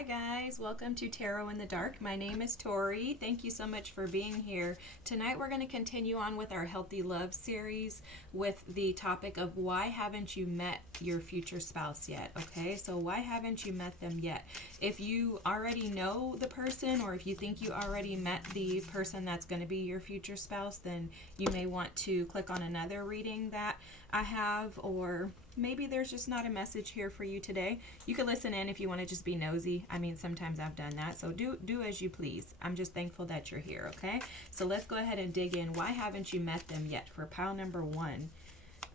Hi guys, welcome to Tarot in the Dark. My name is Tori. Thank you so much for being here. Tonight we're going to continue on with our Healthy Love series with the topic of why haven't you met your future spouse yet? Okay, so why haven't you met them yet? If you already know the person, or if you think you already met the person that's going to be your future spouse, then you may want to click on another reading that I have, or maybe there's just not a message here for you today. You can listen in if you want to just be nosy. I mean, sometimes I've done that. So do as you please. I'm just thankful that you're here, okay? So let's go ahead and dig in. Why haven't you met them yet for pile number 1?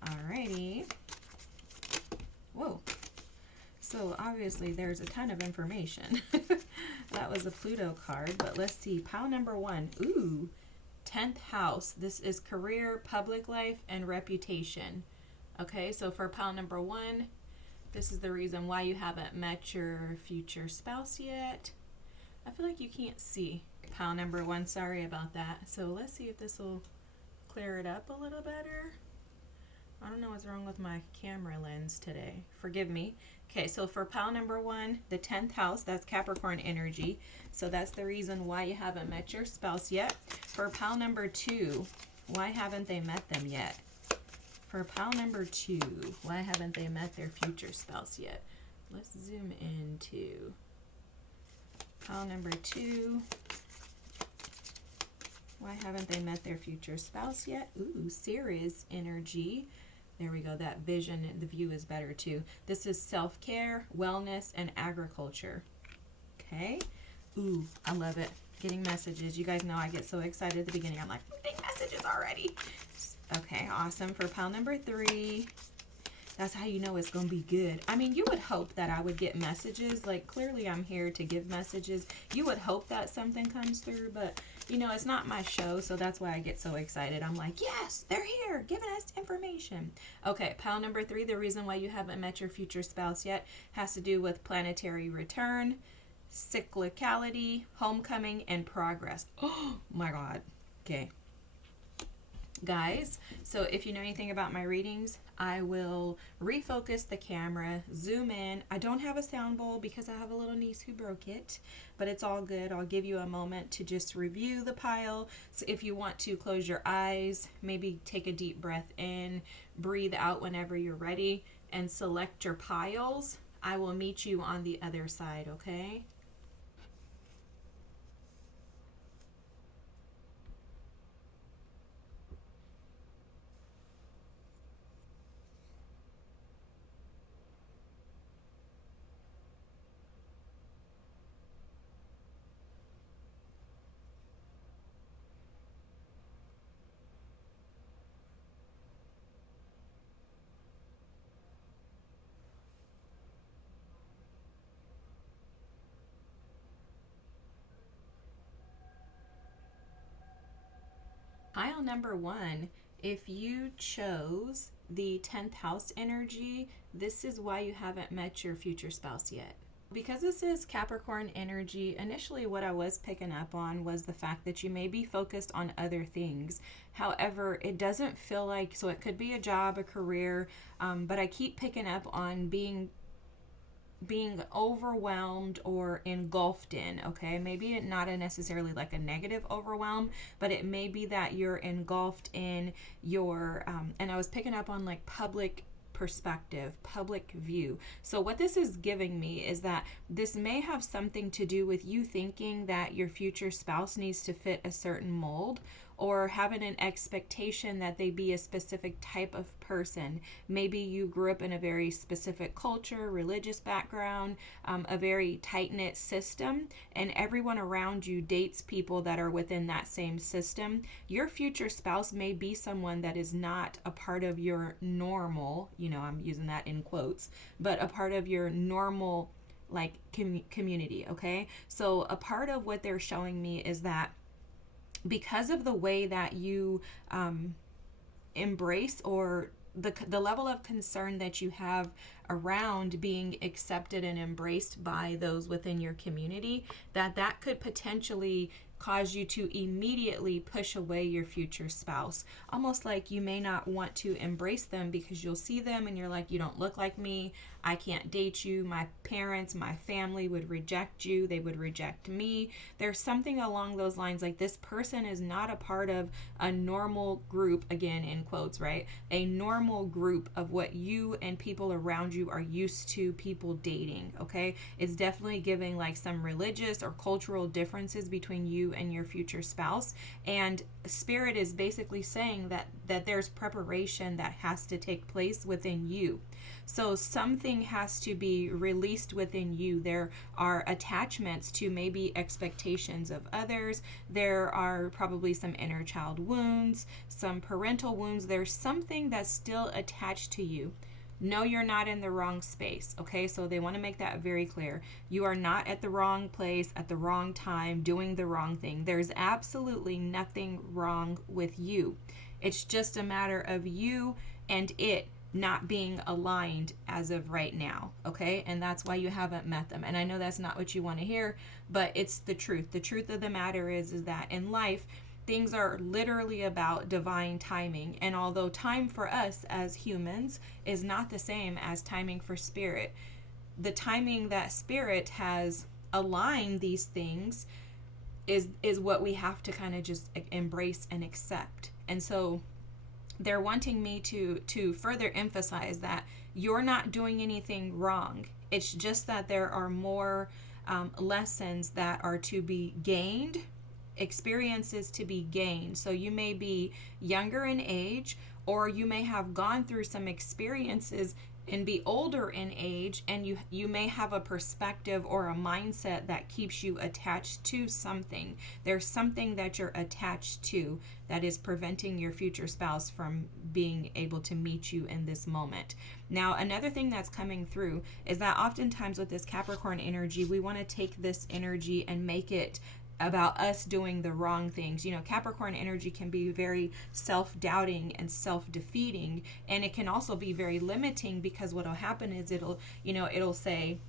Alrighty. Whoa. So obviously there's a ton of information. That was a Pluto card, but let's see. Pile number 1. Ooh. 10th house. This is career, public life, and reputation. Okay, so for pile number 1, this is the reason why you haven't met your future spouse yet. I feel like you can't see pile number 1. Sorry about that. So let's see if this will clear it up a little better. I don't know what's wrong with my camera lens today. Forgive me. Okay, so for pile number 1, the 10th house, that's Capricorn energy. So that's the reason why you haven't met your spouse yet. For pile number 2, why haven't they met them yet? For pile number 2, why haven't they met their future spouse yet? Let's zoom into pile number 2. Why haven't they met their future spouse yet? Ooh, Ceres energy. There we go. That vision, the view is better too. This is self-care, wellness, and agriculture. Okay. Ooh, I love it. Getting messages. You guys know I get so excited at the beginning. I'm like, getting messages already. Okay, awesome. For pile number 3, that's how you know it's going to be good. I mean, you would hope that I would get messages. Like, clearly I'm here to give messages. You would hope that something comes through, but, you know, it's not my show, so that's why I get so excited. I'm like, yes, they're here, giving us information. Okay, pile number 3, the reason why you haven't met your future spouse yet has to do with planetary return, cyclicality, homecoming, and progress. Oh, my God. Okay. Guys, so if you know anything about my readings, I will refocus the camera, zoom in. I don't have a sound bowl because I have a little niece who broke it, but it's all good. I'll give you a moment to just review the pile. So if you want to close your eyes, maybe take a deep breath in, breathe out whenever you're ready, and select your piles. I will meet you on the other side, okay? Pile number 1, if you chose the 10th house energy, this is why you haven't met your future spouse yet. Because this is Capricorn energy, initially what I was picking up on was the fact that you may be focused on other things. However, it doesn't feel like, so it could be a job, a career, but I keep picking up on being overwhelmed or engulfed in, okay? Maybe not necessarily like a negative overwhelm, but it may be that you're engulfed in your, and I was picking up on like public perspective, public view. So what this is giving me is that this may have something to do with you thinking that your future spouse needs to fit a certain mold, or having an expectation that they be a specific type of person. Maybe you grew up in a very specific culture, religious background, a very tight-knit system, and everyone around you dates people that are within that same system. Your future spouse may be someone that is not a part of your normal, you know, I'm using that in quotes, but a part of your normal like community, okay? So a part of what they're showing me is that because of the way that you embrace, or the level of concern that you have around being accepted and embraced by those within your community, that could potentially cause you to immediately push away your future spouse. Almost like you may not want to embrace them because you'll see them and you're like, you don't look like me. I can't date you. My parents, my family would reject you. They would reject me. There's something along those lines, like this person is not a part of a normal group, again in quotes, right? A normal group of what you and people around you are used to people dating, okay? It's definitely giving like some religious or cultural differences between you and your future spouse. And Spirit is basically saying that there's preparation that has to take place within you. So something has to be released within you. There are attachments to maybe expectations of others. There are probably some inner child wounds, some parental wounds. There's something that's still attached to you. No, you're not in the wrong space, okay? So they want to make that very clear. You are not at the wrong place at the wrong time doing the wrong thing. There's absolutely nothing wrong with you. It's just a matter of you and it not being aligned as of right now, okay? And that's why you haven't met them. And I know that's not what you want to hear, but it's the truth. The truth of the matter is that in life, things are literally about divine timing. And although time for us as humans is not the same as timing for Spirit, the timing that Spirit has aligned these things is what we have to kind of just embrace and accept. And so they're wanting me to further emphasize that you're not doing anything wrong. It's just that there are more lessons that are to be gained, experiences to be gained. So you may be younger in age, or you may have gone through some experiences and be older in age, and you may have a perspective or a mindset that keeps you attached to something. There's something that you're attached to that is preventing your future spouse from being able to meet you in this moment. Now, another thing that's coming through is that oftentimes with this Capricorn energy, we want to take this energy and make it about us doing the wrong things. You know, Capricorn energy can be very self-doubting and self-defeating, and it can also be very limiting, because what'll happen is it'll say,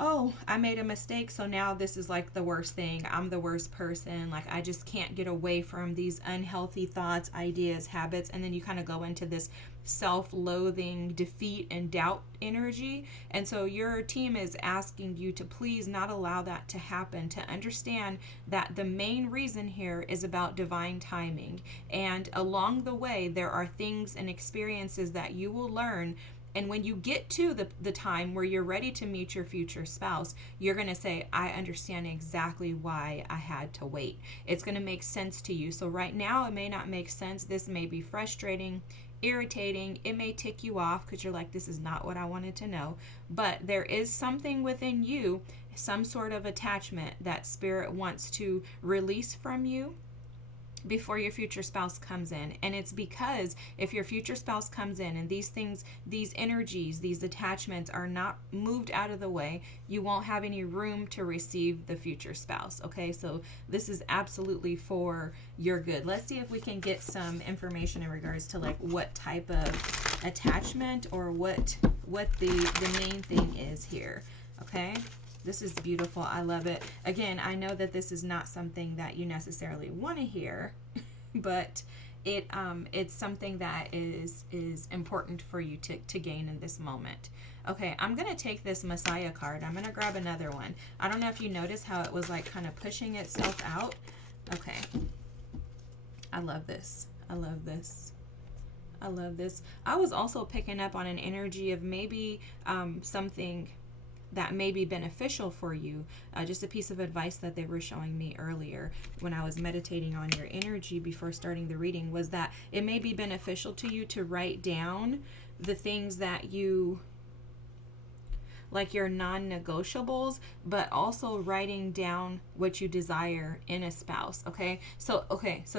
oh, I made a mistake, so now this is like the worst thing. I'm the worst person. Like, I just can't get away from these unhealthy thoughts, ideas, habits. And then you kind of go into this self-loathing, defeat, and doubt energy. And so your team is asking you to please not allow that to happen, to understand that the main reason here is about divine timing. And along the way, there are things and experiences that you will learn. And when you get to the time where you're ready to meet your future spouse, you're going to say, I understand exactly why I had to wait. It's going to make sense to you. So right now, it may not make sense. This may be frustrating, irritating. It may tick you off because you're like, this is not what I wanted to know. But there is something within you, some sort of attachment that Spirit wants to release from you before your future spouse comes in. And it's because if your future spouse comes in and these things, these energies, these attachments are not moved out of the way, you won't have any room to receive the future spouse. Okay, so this is absolutely for your good. Let's see if we can get some information in regards to like what type of attachment or what the main thing is here. Okay. This is beautiful. I love it. Again, I know that this is not something that you necessarily want to hear, but it's something that is important for you to gain in this moment. Okay, I'm going to take this Messiah card. I'm going to grab another one. I don't know if you noticed how it was like kind of pushing itself out. Okay. I love this. I love this. I love this. I was also picking up on an energy of maybe something that may be beneficial for you. Just a piece of advice that they were showing me earlier when I was meditating on your energy before starting the reading was that it may be beneficial to you to write down the things that you like, your non-negotiables, but also writing down what you desire in a spouse. Okay, so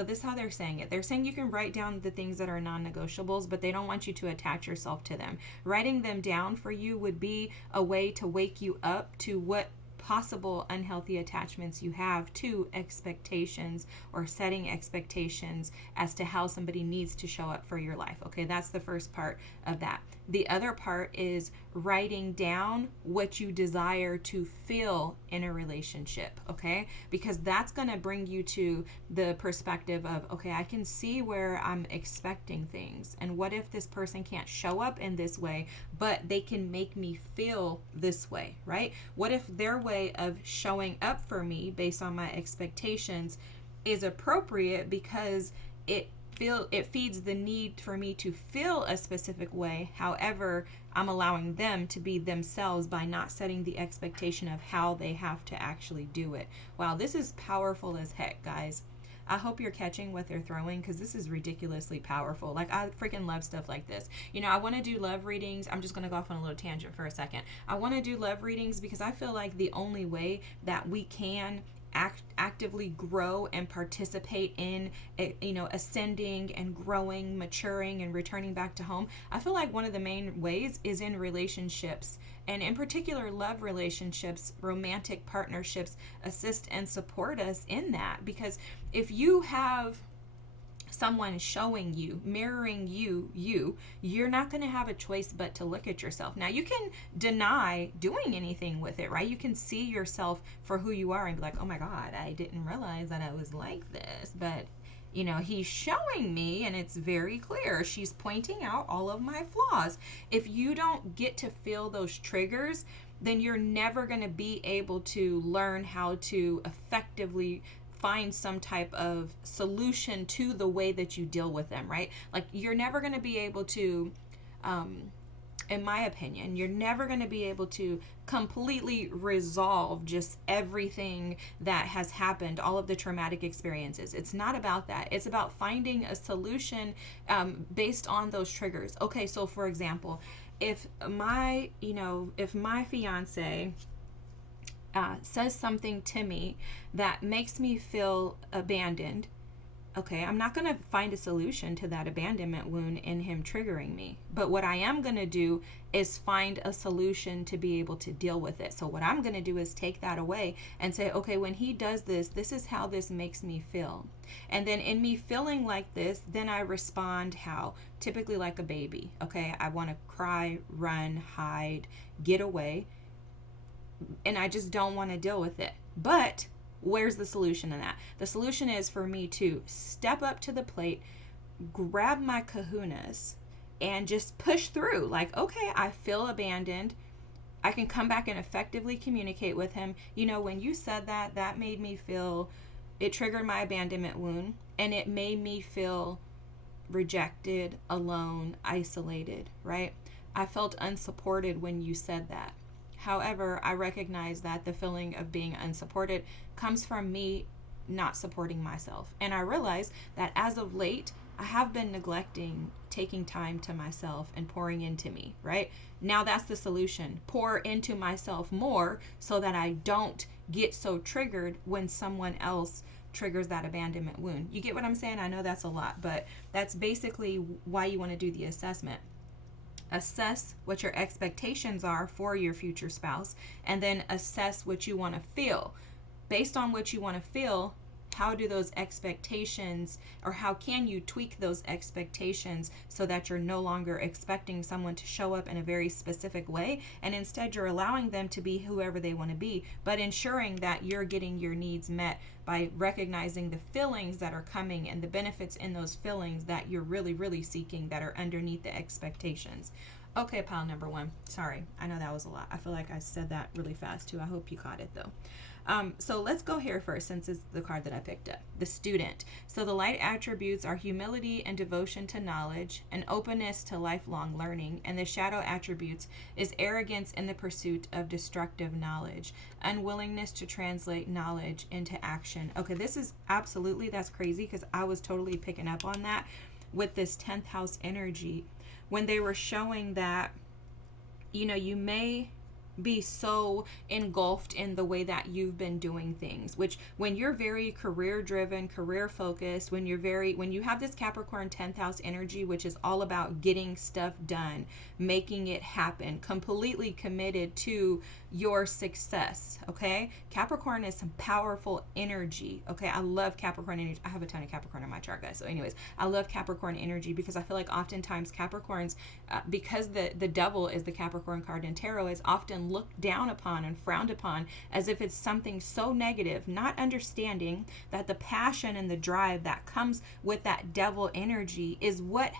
this is how they're saying it. They're saying you can write down the things that are non-negotiables, but they don't want you to attach yourself to them. Writing them down for you would be a way to wake you up to what possible unhealthy attachments you have to expectations or setting expectations as to how somebody needs to show up for your life. Okay, that's the first part of that. The other part is writing down what you desire to feel in a relationship, okay? Because that's going to bring you to the perspective of, okay, I can see where I'm expecting things. And what if this person can't show up in this way, but they can make me feel this way, right? What if their way of showing up for me based on my expectations is appropriate because it feeds the need for me to feel a specific way. However, I'm allowing them to be themselves by not setting the expectation of how they have to actually do it. Wow, this is powerful as heck, guys. I hope you're catching what they're throwing, because this is ridiculously powerful. Like, I freaking love stuff like this. You know, I want to do love readings. I'm just going to go off on a little tangent for a second. I want to do love readings because I feel like the only way that we can actively grow and participate in, you know, ascending and growing, maturing, and returning back to home. I feel like one of the main ways is in relationships, and in particular love relationships. Romantic partnerships assist and support us in that, because if you have someone showing you, mirroring you're not going to have a choice but to look at yourself. Now, you can deny doing anything with it, right? You can see yourself for who you are and be like, oh my God, I didn't realize that I was like this. But, you know, he's showing me and it's very clear. She's pointing out all of my flaws. If you don't get to feel those triggers, then you're never going to be able to learn how to effectively find some type of solution to the way that you deal with them, right? Like, you're never going to be able to, in my opinion, you're never going to be able to completely resolve just everything that has happened, all of the traumatic experiences. It's not about that. It's about finding a solution based on those triggers. Okay, so for example, if my fiance says something to me that makes me feel abandoned, okay, I'm not going to find a solution to that abandonment wound in him triggering me. But what I am going to do is find a solution to be able to deal with it. So what I'm going to do is take that away and say, okay, when he does this, this is how this makes me feel. And then in me feeling like this, then I respond how? Typically like a baby, okay? I want to cry, run, hide, get away. And I just don't want to deal with it. But where's the solution in that? The solution is for me to step up to the plate, grab my kahunas, and just push through. Like, okay, I feel abandoned. I can come back and effectively communicate with him. You know, when you said that, that made me feel, it triggered my abandonment wound, and it made me feel rejected, alone, isolated, right? I felt unsupported when you said that. However, I recognize that the feeling of being unsupported comes from me not supporting myself. And I realize that as of late, I have been neglecting taking time to myself and pouring into me, right? Now that's the solution. Pour into myself more so that I don't get so triggered when someone else triggers that abandonment wound. You get what I'm saying? I know that's a lot, but that's basically why you want to do the assessment. Assess what your expectations are for your future spouse, and then assess what you want to feel. Based on what you want to feel, how do those expectations, or how can you tweak those expectations so that you're no longer expecting someone to show up in a very specific way, and instead you're allowing them to be whoever they want to be, but ensuring that you're getting your needs met by recognizing the feelings that are coming and the benefits in those feelings that you're really, really seeking that are underneath the expectations. Okay, pile number one. Sorry, I know that was a lot. I feel like I said that really fast too. I hope you caught it though. So let's go here first, since it's the card that I picked up. The student. So the light attributes are humility and devotion to knowledge, and openness to lifelong learning. And the shadow attributes is arrogance in the pursuit of destructive knowledge, unwillingness to translate knowledge into action. Okay, this is absolutely, that's crazy, because I was totally picking up on that with this 10th house energy when they were showing that, you know, you may be so engulfed in the way that you've been doing things, which when you're very career driven, career focused, when you have this Capricorn 10th house energy, which is all about getting stuff done, making it happen, completely committed to your success. Okay, Capricorn is some powerful energy. Okay, I love Capricorn energy. I have a ton of Capricorn in my chart, guys. So anyways, I love Capricorn energy because I feel like oftentimes Capricorns, because the devil is the Capricorn card in tarot, is often looked down upon and frowned upon as if it's something so negative, not understanding that the passion and the drive that comes with that devil energy is what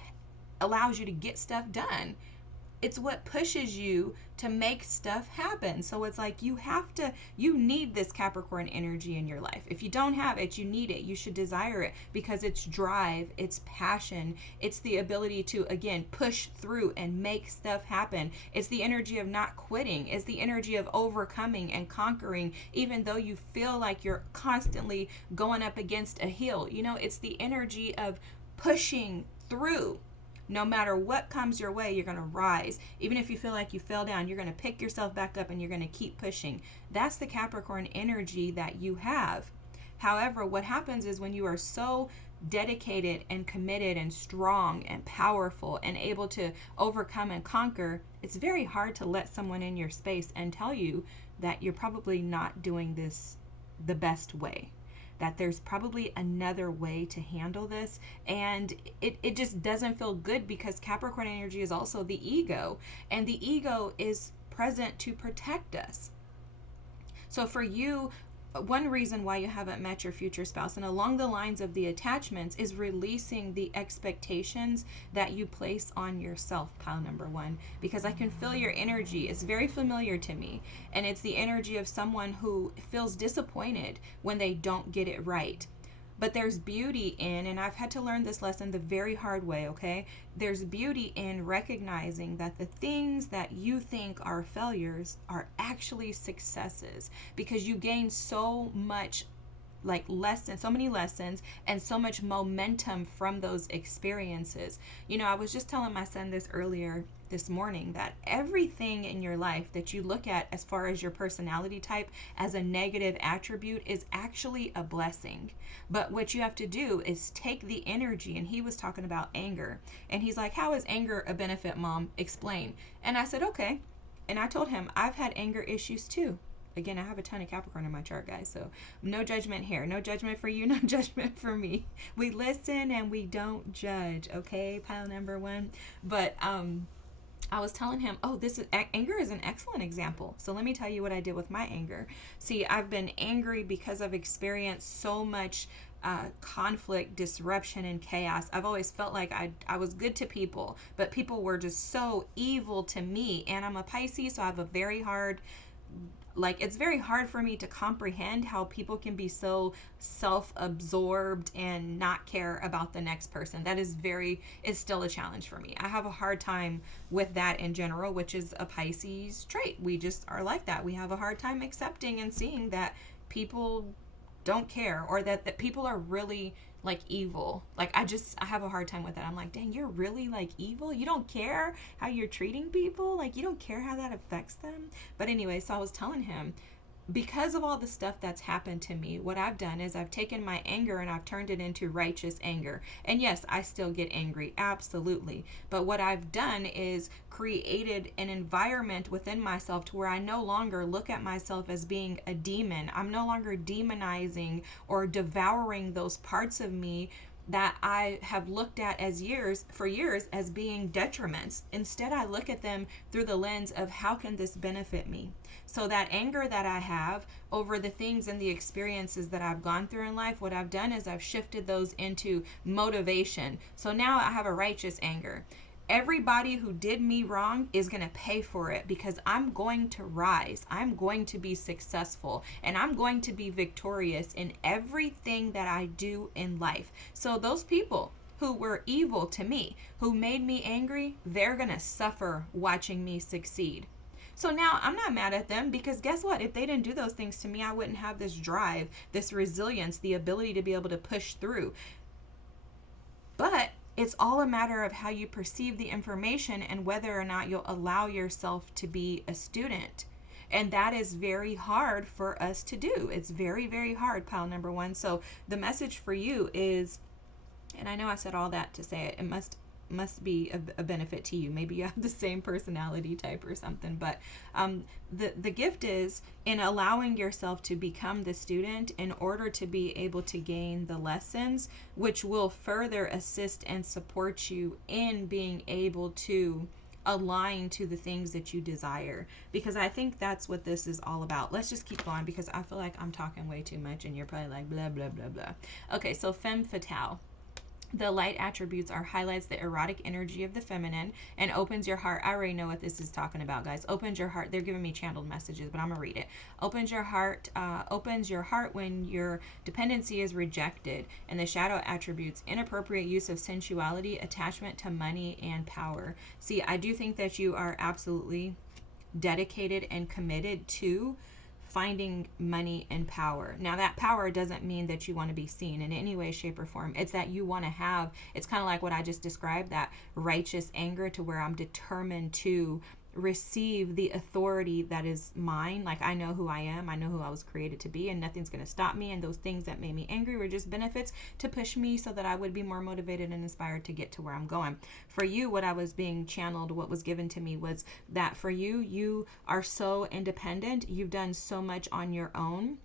allows you to get stuff done. It's what pushes you to make stuff happen. So it's like you need this Capricorn energy in your life. If you don't have it, you need it. You should desire it because it's drive, it's passion, it's the ability to, again, push through and make stuff happen. It's the energy of not quitting. It's the energy of overcoming and conquering, even though you feel like you're constantly going up against a hill. It's the energy of pushing through. No matter what comes your way, you're going to rise. Even if you feel like you fell down, you're going to pick yourself back up and you're going to keep pushing. That's the Capricorn energy that you have. However, what happens is when you are so dedicated and committed and strong and powerful and able to overcome and conquer, it's very hard to let someone in your space and tell you that you're probably not doing this the best way, that there's probably another way to handle this, and it just doesn't feel good because Capricorn energy is also the ego, and the ego is present to protect us. So for you, one reason why you haven't met your future spouse, and along the lines of the attachments, is releasing the expectations that you place on yourself, pile number one, because I can feel your energy. It's very familiar to me, and it's the energy of someone who feels disappointed when they don't get it right. But there's beauty in, and I've had to learn this lesson the very hard way, okay? There's beauty in recognizing that the things that you think are failures are actually successes, because you gain so much so many lessons and so much momentum from those experiences. I was just telling my son this earlier this morning, that everything in your life that you look at as far as your personality type as a negative attribute is actually a blessing. But what you have to do is take the energy, and he was talking about anger, and he's like, how is anger a benefit, Mom? Explain. And I said, okay. And I told him, I've had anger issues too. Again, I have a ton of Capricorn in my chart, guys, so no judgment here. No judgment for you, no judgment for me. We listen and we don't judge, okay? Pile number one. But I was telling him, anger is an excellent example. So let me tell you what I did with my anger. See, I've been angry because I've experienced so much conflict, disruption, and chaos. I've always felt like I was good to people, but people were just so evil to me. And I'm a Pisces, so I have a very hard... it's very hard for me to comprehend how people can be so self-absorbed and not care about the next person. That is still a challenge for me. I have a hard time with that in general, which is a Pisces trait. We just are like that. We have a hard time accepting and seeing that people don't care, or that people are really evil. I have a hard time with that. I'm like, dang, you're really evil? You don't care how you're treating people? You don't care how that affects them? But anyway, so I was telling him, because of all the stuff that's happened to me, what I've done is I've taken my anger and I've turned it into righteous anger. And yes, I still get angry, absolutely. But what I've done is created an environment within myself to where I no longer look at myself as being a demon. I'm no longer demonizing or devouring those parts of me that I have looked at for years as being detriments. Instead, I look at them through the lens of how can this benefit me? So that anger that I have over the things and the experiences that I've gone through in life, what I've done is I've shifted those into motivation. So now I have a righteous anger. Everybody who did me wrong is going to pay for it, because I'm going to rise. I'm going to be successful, and I'm going to be victorious in everything that I do in life. So those people who were evil to me, who made me angry, they're going to suffer watching me succeed. So now I'm not mad at them, because guess what? If they didn't do those things to me, I wouldn't have this drive, this resilience, the ability to be able to push through. But it's all a matter of how you perceive the information and whether or not you'll allow yourself to be a student. And that is very hard for us to do. It's very, very hard, pile number one. So the message for you is, and I know I said all that to say it must be a benefit to you. Maybe you have the same personality type or something, but the gift is in allowing yourself to become the student in order to be able to gain the lessons, which will further assist and support you in being able to align to the things that you desire, because I think that's what this is all about. Let's just keep going, because I feel like I'm talking way too much and you're probably like blah blah blah blah. Okay, so femme fatale. The light attributes are highlights the erotic energy of the feminine and opens your heart. I already know what this is talking about, guys. Opens your heart. They're giving me channeled messages, but I'm gonna read it. Opens your heart when your dependency is rejected. And the shadow attributes inappropriate use of sensuality, attachment to money, and power. See, I do think that you are absolutely dedicated and committed to finding money and power. Now, that power doesn't mean that you want to be seen in any way, shape, or form. It's that you want to have, it's kind of like what I just described, that righteous anger, to where I'm determined to receive the authority that is mine. Like, I know who I am, I know who I was created to be, and nothing's going to stop me. And those things that made me angry were just benefits to push me so that I would be more motivated and inspired to get to where I'm going. For you, what I was being channeled, what was given to me, was that for you, you are so independent, you've done so much on your own,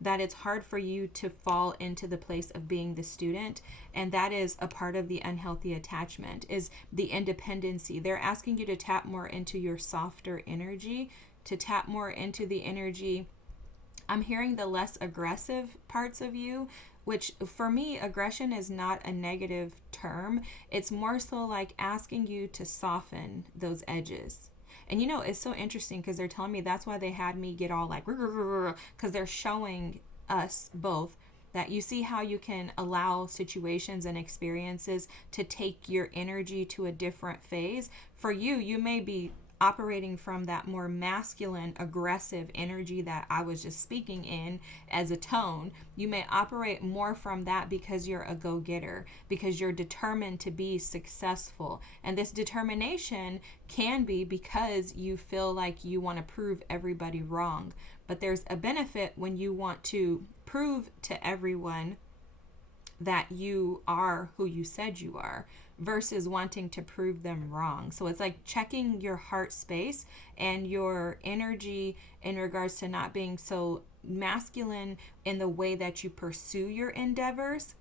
that it's hard for you to fall into the place of being the student. And that is a part of the unhealthy attachment, is the independency. They're asking you to tap more into your softer energy, to tap more into the energy. I'm hearing the less aggressive parts of you, which for me, aggression is not a negative term. It's more so like asking you to soften those edges. And you know, it's so interesting because they're telling me that's why they had me get all like, because they're showing us both that you see how you can allow situations and experiences to take your energy to a different phase. For you, you may be operating from that more masculine, aggressive energy that I was just speaking in as a tone. You may operate more from that because you're a go-getter, because you're determined to be successful. And this determination can be because you feel like you want to prove everybody wrong. But there's a benefit when you want to prove to everyone that you are who you said you are, versus wanting to prove them wrong. So it's like checking your heart space and your energy in regards to not being so masculine in the way that you pursue your endeavors,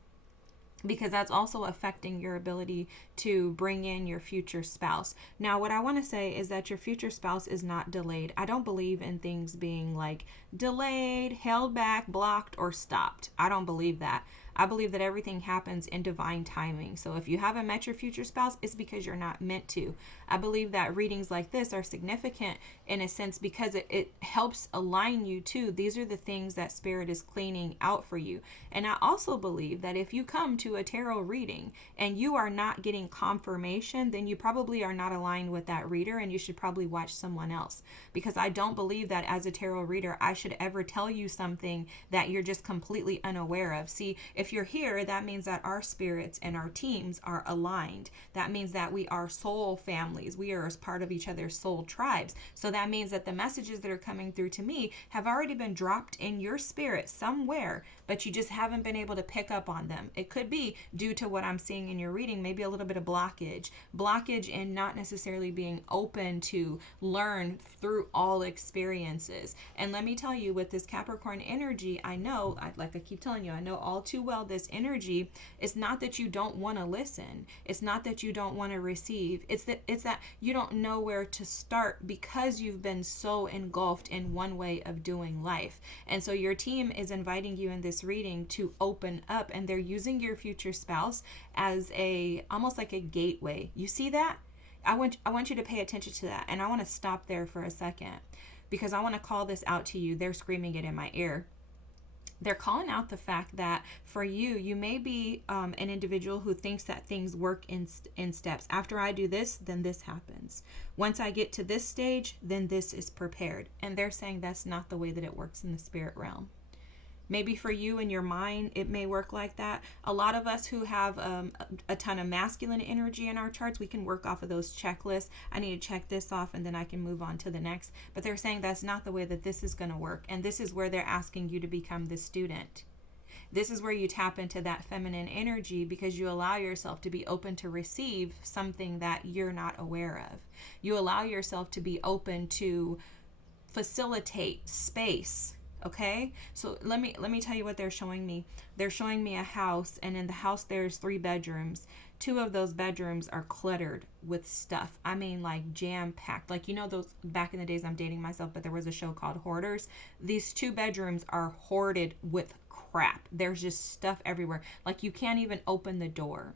because that's also affecting your ability to bring in your future spouse. Now, what I want to say is that your future spouse is not delayed. I don't believe in things being like delayed, held back, blocked, or stopped. I don't believe that. I believe that everything happens in divine timing. So if you haven't met your future spouse, it's because you're not meant to. I believe that readings like this are significant in a sense because it helps align you to, these are the things that Spirit is cleaning out for you. And I also believe that if you come to a tarot reading and you are not getting confirmation, then you probably are not aligned with that reader, and you should probably watch someone else. Because I don't believe that as a tarot reader, I should ever tell you something that you're just completely unaware of. See, if you're here, that means that our spirits and our teams are aligned. That means that we are soul families. We are as part of each other's soul tribes. So that means that the messages that are coming through to me have already been dropped in your spirit somewhere, but you just haven't been able to pick up on them. It could be due to what I'm seeing in your reading, maybe a little bit of blockage in not necessarily being open to learn through all experiences. And let me tell you, with this Capricorn energy, I know, like I keep telling you, I know all too well this energy. It's not that you don't want to listen. It's not that you don't want to receive. It's that you don't know where to start because you've been so engulfed in one way of doing life. And so your team is inviting you in this reading to open up, and they're using your future spouse as almost like a gateway. You see that? I want you to pay attention to that. And I want to stop there for a second because I want to call this out to you. They're screaming it in my ear. They're calling out the fact that for you may be an individual who thinks that things work in steps. After I do this, then this happens. Once I get to this stage, then this is prepared. And they're saying that's not the way that it works in the spirit realm. Maybe for you in your mind, it may work like that. A lot of us who have a ton of masculine energy in our charts, we can work off of those checklists. I need to check this off and then I can move on to the next. But they're saying that's not the way that this is going to work. And this is where they're asking you to become the student. This is where you tap into that feminine energy because you allow yourself to be open to receive something that you're not aware of. You allow yourself to be open to facilitate space. Okay, so let me tell you what they're showing me. They're showing me a house, and in the house there's 3 bedrooms. 2 of those bedrooms are cluttered with stuff. I mean, like jam-packed. Like, you know, those back in the days, I'm dating myself, but there was a show called Hoarders. These 2 bedrooms are hoarded with crap. There's just stuff everywhere. Like, you can't even open the door.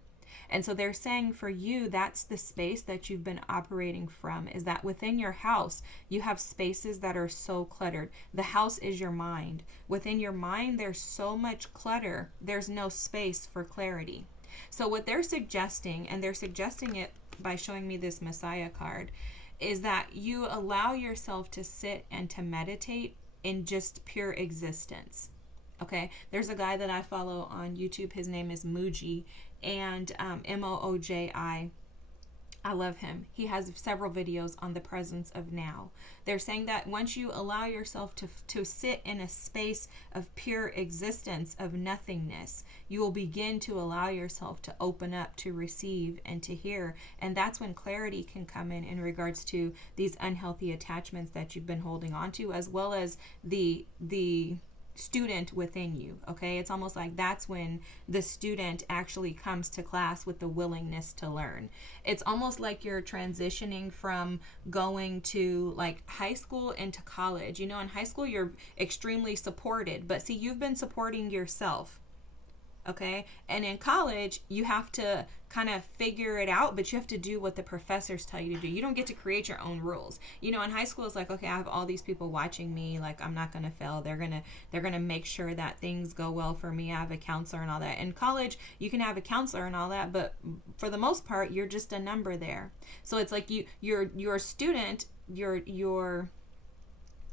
And so they're saying for you, that's the space that you've been operating from, is that within your house, you have spaces that are so cluttered. The house is your mind. Within your mind, there's so much clutter. There's no space for clarity. So what they're suggesting, and they're suggesting it by showing me this Messiah card, is that you allow yourself to sit and to meditate in just pure existence. Okay, there's a guy that I follow on YouTube. His name is Mooji, and Mooji. I love him. He has several videos on the presence of now. They're saying that once you allow yourself to sit in a space of pure existence, of nothingness, you will begin to allow yourself to open up, to receive, and to hear. And that's when clarity can come in regards to these unhealthy attachments that you've been holding on to, as well as the student within you. Okay, it's almost like that's when the student actually comes to class with the willingness to learn. It's almost like you're transitioning from going to like high school into college. You know, in high school you're extremely supported, but see, you've been supporting yourself. Okay, and in college you have to kind of figure it out, but you have to do what the professors tell you to do. You don't get to create your own rules. You know, in high school it's like, okay, I have all these people watching me, like I'm not gonna fail. They're gonna make sure that things go well for me. I have a counselor and all that. In college you can have a counselor and all that, but for the most part you're just a number there. So it's like your student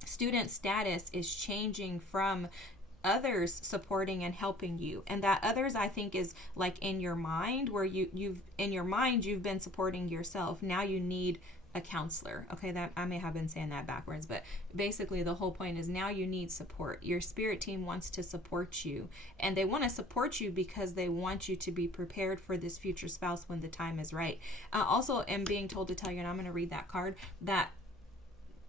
student status is changing from others supporting and helping you, and that others, I think, is like in your mind, where you've been supporting yourself. Now you need a counselor. Okay, that I may have been saying that backwards, but basically the whole point is now you need support. Your spirit team wants to support you, and they want to support you because they want you to be prepared for this future spouse when the time is right. Also am being told to tell you, and I'm going to read that card, that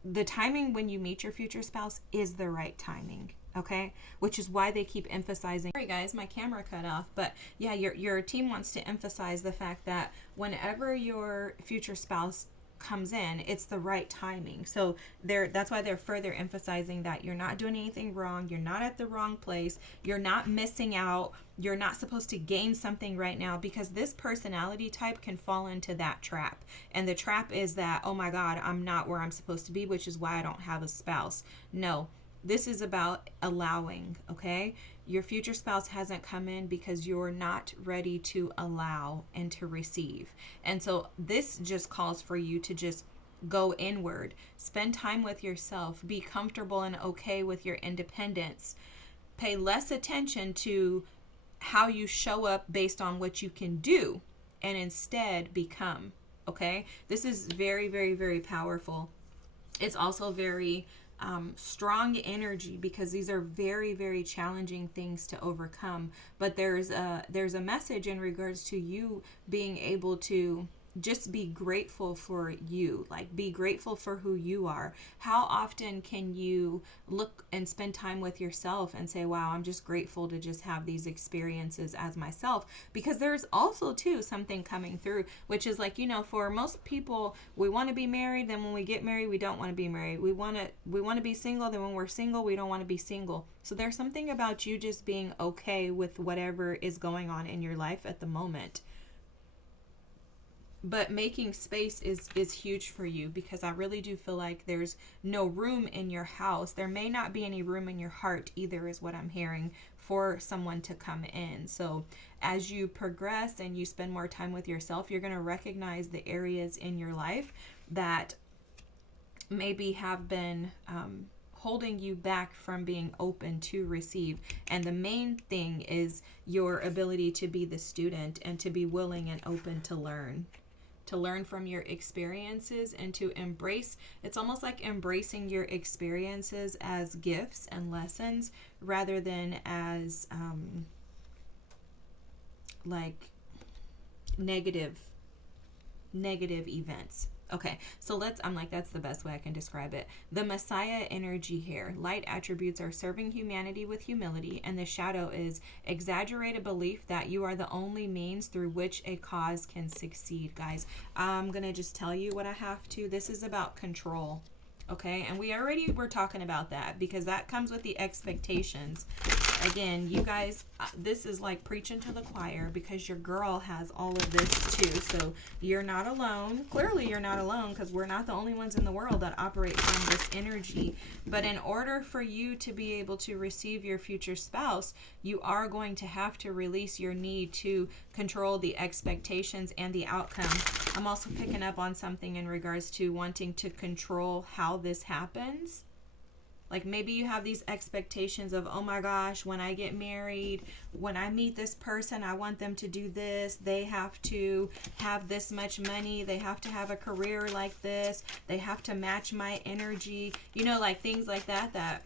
the timing when you meet your future spouse is the right timing. Okay, which is why they keep emphasizing. Sorry guys, my camera cut off, but yeah, your team wants to emphasize the fact that whenever your future spouse comes in, it's the right timing. So that's why they're further emphasizing that you're not doing anything wrong, you're not at the wrong place, you're not missing out, you're not supposed to gain something right now, because this personality type can fall into that trap. And the trap is that, oh my God, I'm not where I'm supposed to be, which is why I don't have a spouse. No. This is about allowing, okay? Your future spouse hasn't come in because you're not ready to allow and to receive. And so this just calls for you to just go inward, spend time with yourself, be comfortable and okay with your independence. Pay less attention to how you show up based on what you can do, and instead become, okay? This is very, very, very powerful. It's also very strong energy, because these are very, very challenging things to overcome. But there's a message in regards to you being able to just be grateful for you, like be grateful for who you are. How often can you look and spend time with yourself and say, wow, I'm just grateful to just have these experiences as myself? Because there's also too something coming through, which is like, you know, for most people, we want to be married, then when we get married, we don't want to be married. We want to be single, then when we're single, we don't want to be single. So there's something about you just being okay with whatever is going on in your life at the moment. But making space is huge for you, because I really do feel like there's no room in your house. There may not be any room in your heart either, is what I'm hearing, for someone to come in. So as you progress and you spend more time with yourself, you're going to recognize the areas in your life that maybe have been holding you back from being open to receive. And the main thing is your ability to be the student and to be willing and open to learn from your experiences and to embrace. It's almost like embracing your experiences as gifts and lessons rather than as like negative events. Okay, so I'm like, that's the best way I can describe it. The Messiah energy here. Light attributes are serving humanity with humility, and the shadow is exaggerated belief that you are the only means through which a cause can succeed. Guys, I'm going to just tell you what I have to. This is about control. Okay, and we already were talking about that because that comes with the expectations. Again, you guys, this is like preaching to the choir because your girl has all of this too. So you're not alone. Clearly, you're not alone because we're not the only ones in the world that operate from this energy. But in order for you to be able to receive your future spouse, you are going to have to release your need to control the expectations and the outcome. I'm also picking up on something in regards to wanting to control how this happens. Like maybe you have these expectations of, oh my gosh, when I get married, when I meet this person, I want them to do this. They have to have this much money. They have to have a career like this. They have to match my energy. You know, like things like that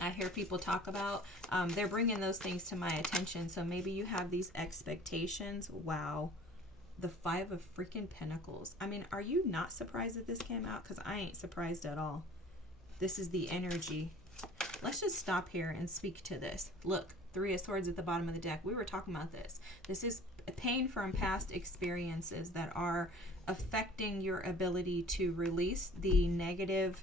I hear people talk about. They're bringing those things to my attention. So maybe you have these expectations. Wow. The 5 of freaking Pentacles. I mean, are you not surprised that this came out? Because I ain't surprised at all. This is the energy. Let's just stop here and speak to this. Look, 3 of Swords at the bottom of the deck. We were talking about this. This is pain from past experiences that are affecting your ability to release the negative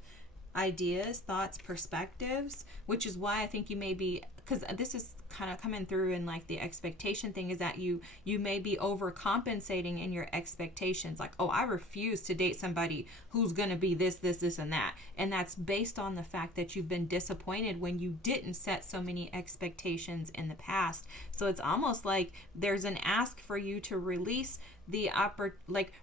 ideas, thoughts, perspectives, which is why I think you may be, because this is kind of coming through in like the expectation thing, is that you may be overcompensating in your expectations. Like, oh, I refuse to date somebody who's going to be this, and that. And that's based on the fact that you've been disappointed when you didn't set so many expectations in the past. So it's almost like there's an ask for you to release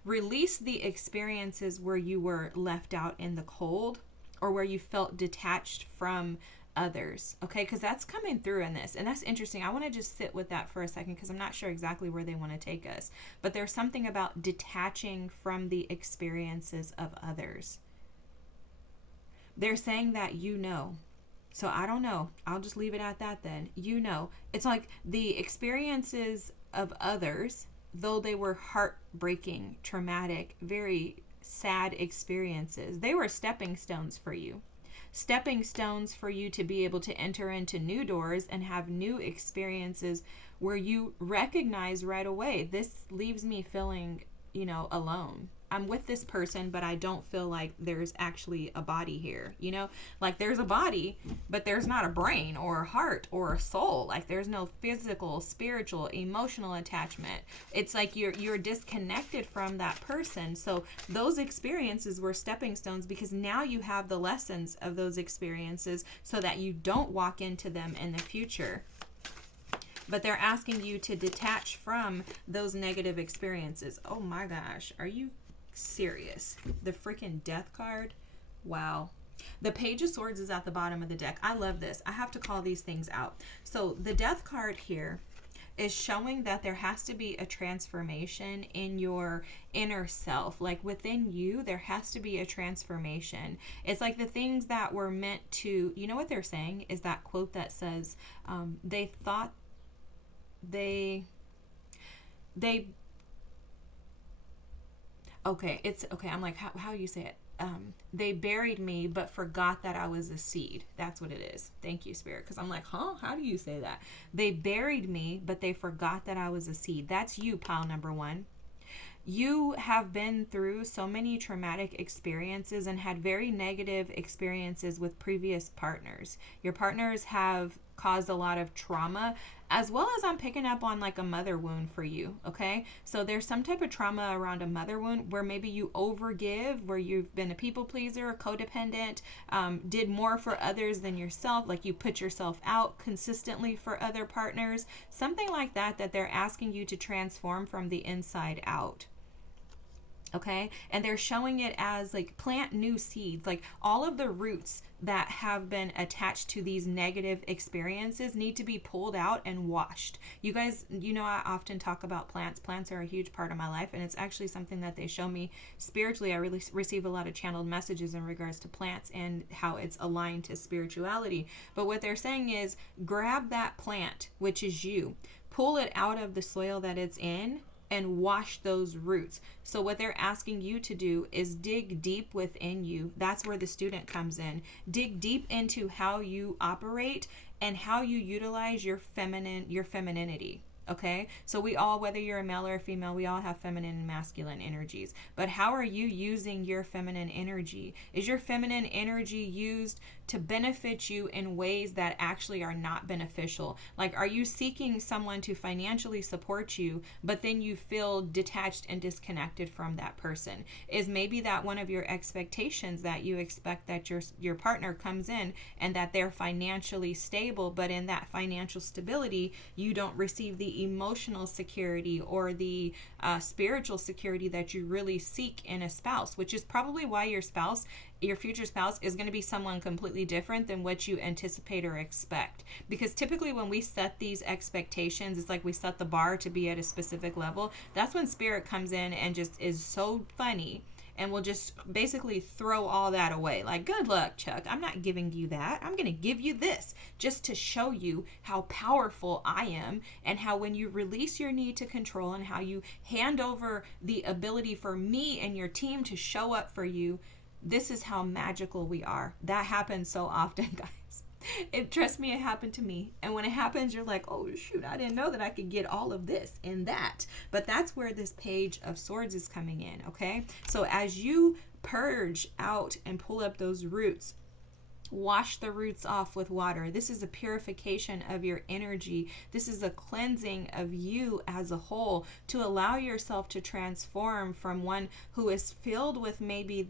release the experiences where you were left out in the cold, or where you felt detached from others. Okay, because that's coming through in this. And that's interesting. I want to just sit with that for a second because I'm not sure exactly where they want to take us. But there's something about detaching from the experiences of others. They're saying that you know. So I don't know. I'll just leave it at that then. You know. It's like the experiences of others, though they were heartbreaking, traumatic, very sad experiences, they were stepping stones for you. Stepping stones for you to be able to enter into new doors and have new experiences where you recognize right away, this leaves me feeling, alone. I'm with this person, but I don't feel like there's actually a body here, like there's a body, but there's not a brain or a heart or a soul. Like there's no physical, spiritual, emotional attachment. It's like you're disconnected from that person. So those experiences were stepping stones because now you have the lessons of those experiences so that you don't walk into them in the future. But they're asking you to detach from those negative experiences. Oh my gosh, are you serious? The freaking Death card. Wow. The Page of Swords is at the bottom of the deck. I love this. I have to call these things out. So the Death card here is showing that there has to be a transformation in your inner self. Like within you, there has to be a transformation. It's like the things that were meant to, you know what they're saying is that quote that says, they thought they okay, it's okay. I'm like, how you say it? They buried me, but forgot that I was a seed. That's what it is. Thank you, Spirit. Because I'm like, huh? How do you say that? They buried me, but they forgot that I was a seed. That's you, pile number 1. You have been through so many traumatic experiences and had very negative experiences with previous partners. Your partners have caused a lot of trauma, as well as I'm picking up on like a mother wound for you, okay? So there's some type of trauma around a mother wound where maybe you overgive, where you've been a people pleaser, codependent, did more for others than yourself, like you put yourself out consistently for other partners, something like that they're asking you to transform from the inside out. Okay, and they're showing it as like plant new seeds. Like all of the roots that have been attached to these negative experiences need to be pulled out and washed. You guys, I often talk about plants. Plants are a huge part of my life, and it's actually something that they show me spiritually. I really receive a lot of channeled messages in regards to plants and how it's aligned to spirituality. But what they're saying is grab that plant, which is you, pull it out of the soil that it's in, and wash those roots. So what they're asking you to do is dig deep within you. That's where the student comes in. Dig deep into how you operate and how you utilize your femininity. Okay, so we all, whether you're a male or a female, we all have feminine and masculine energies. But how are you using your feminine energy? Is your feminine energy used to benefit you in ways that actually are not beneficial? Like, are you seeking someone to financially support you, but then you feel detached and disconnected from that person? Is maybe that one of your expectations, that you expect that your partner comes in and that they're financially stable, but in that financial stability, you don't receive the emotional security or the spiritual security that you really seek in a spouse, which is probably why your future spouse is going to be someone completely different than what you anticipate or expect. Because typically when we set these expectations, it's like we set the bar to be at a specific level. That's when spirit comes in and just is so funny and will just basically throw all that away. Like, good luck, Chuck. I'm not giving you that. I'm going to give you this just to show you how powerful I am, and how when you release your need to control and how you hand over the ability for me and your team to show up for you, this is how magical we are. That happens so often, guys. Trust me, it happened to me. And when it happens, you're like, oh shoot, I didn't know that I could get all of this and that. But that's where this Page of Swords is coming in, okay? So as you purge out and pull up those roots, wash the roots off with water. This is a purification of your energy. This is a cleansing of you as a whole, to allow yourself to transform from one who is filled with maybe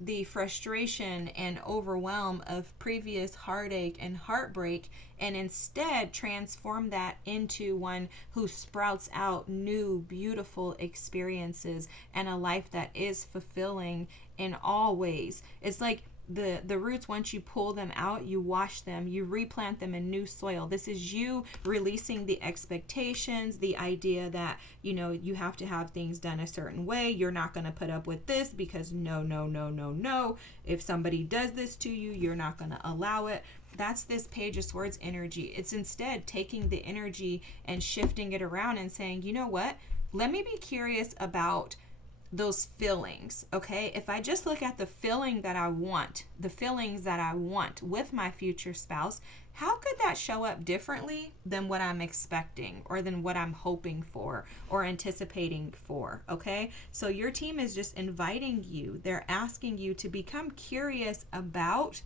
the frustration and overwhelm of previous heartache and heartbreak, and instead transform that into one who sprouts out new beautiful experiences and a life that is fulfilling in all ways. It's like the roots, once you pull them out, you wash them, you replant them in new soil. This is you releasing the expectations, the idea that, you have to have things done a certain way. You're not going to put up with this because no. If somebody does this to you, you're not going to allow it. That's this Page of Swords energy. It's instead taking the energy and shifting it around and saying, you know what? Let me be curious about those feelings, okay? If I just look at the feelings that I want with my future spouse, how could that show up differently than what I'm expecting or than what I'm hoping for or anticipating for, okay? So your team is just inviting you. They're asking you to become curious about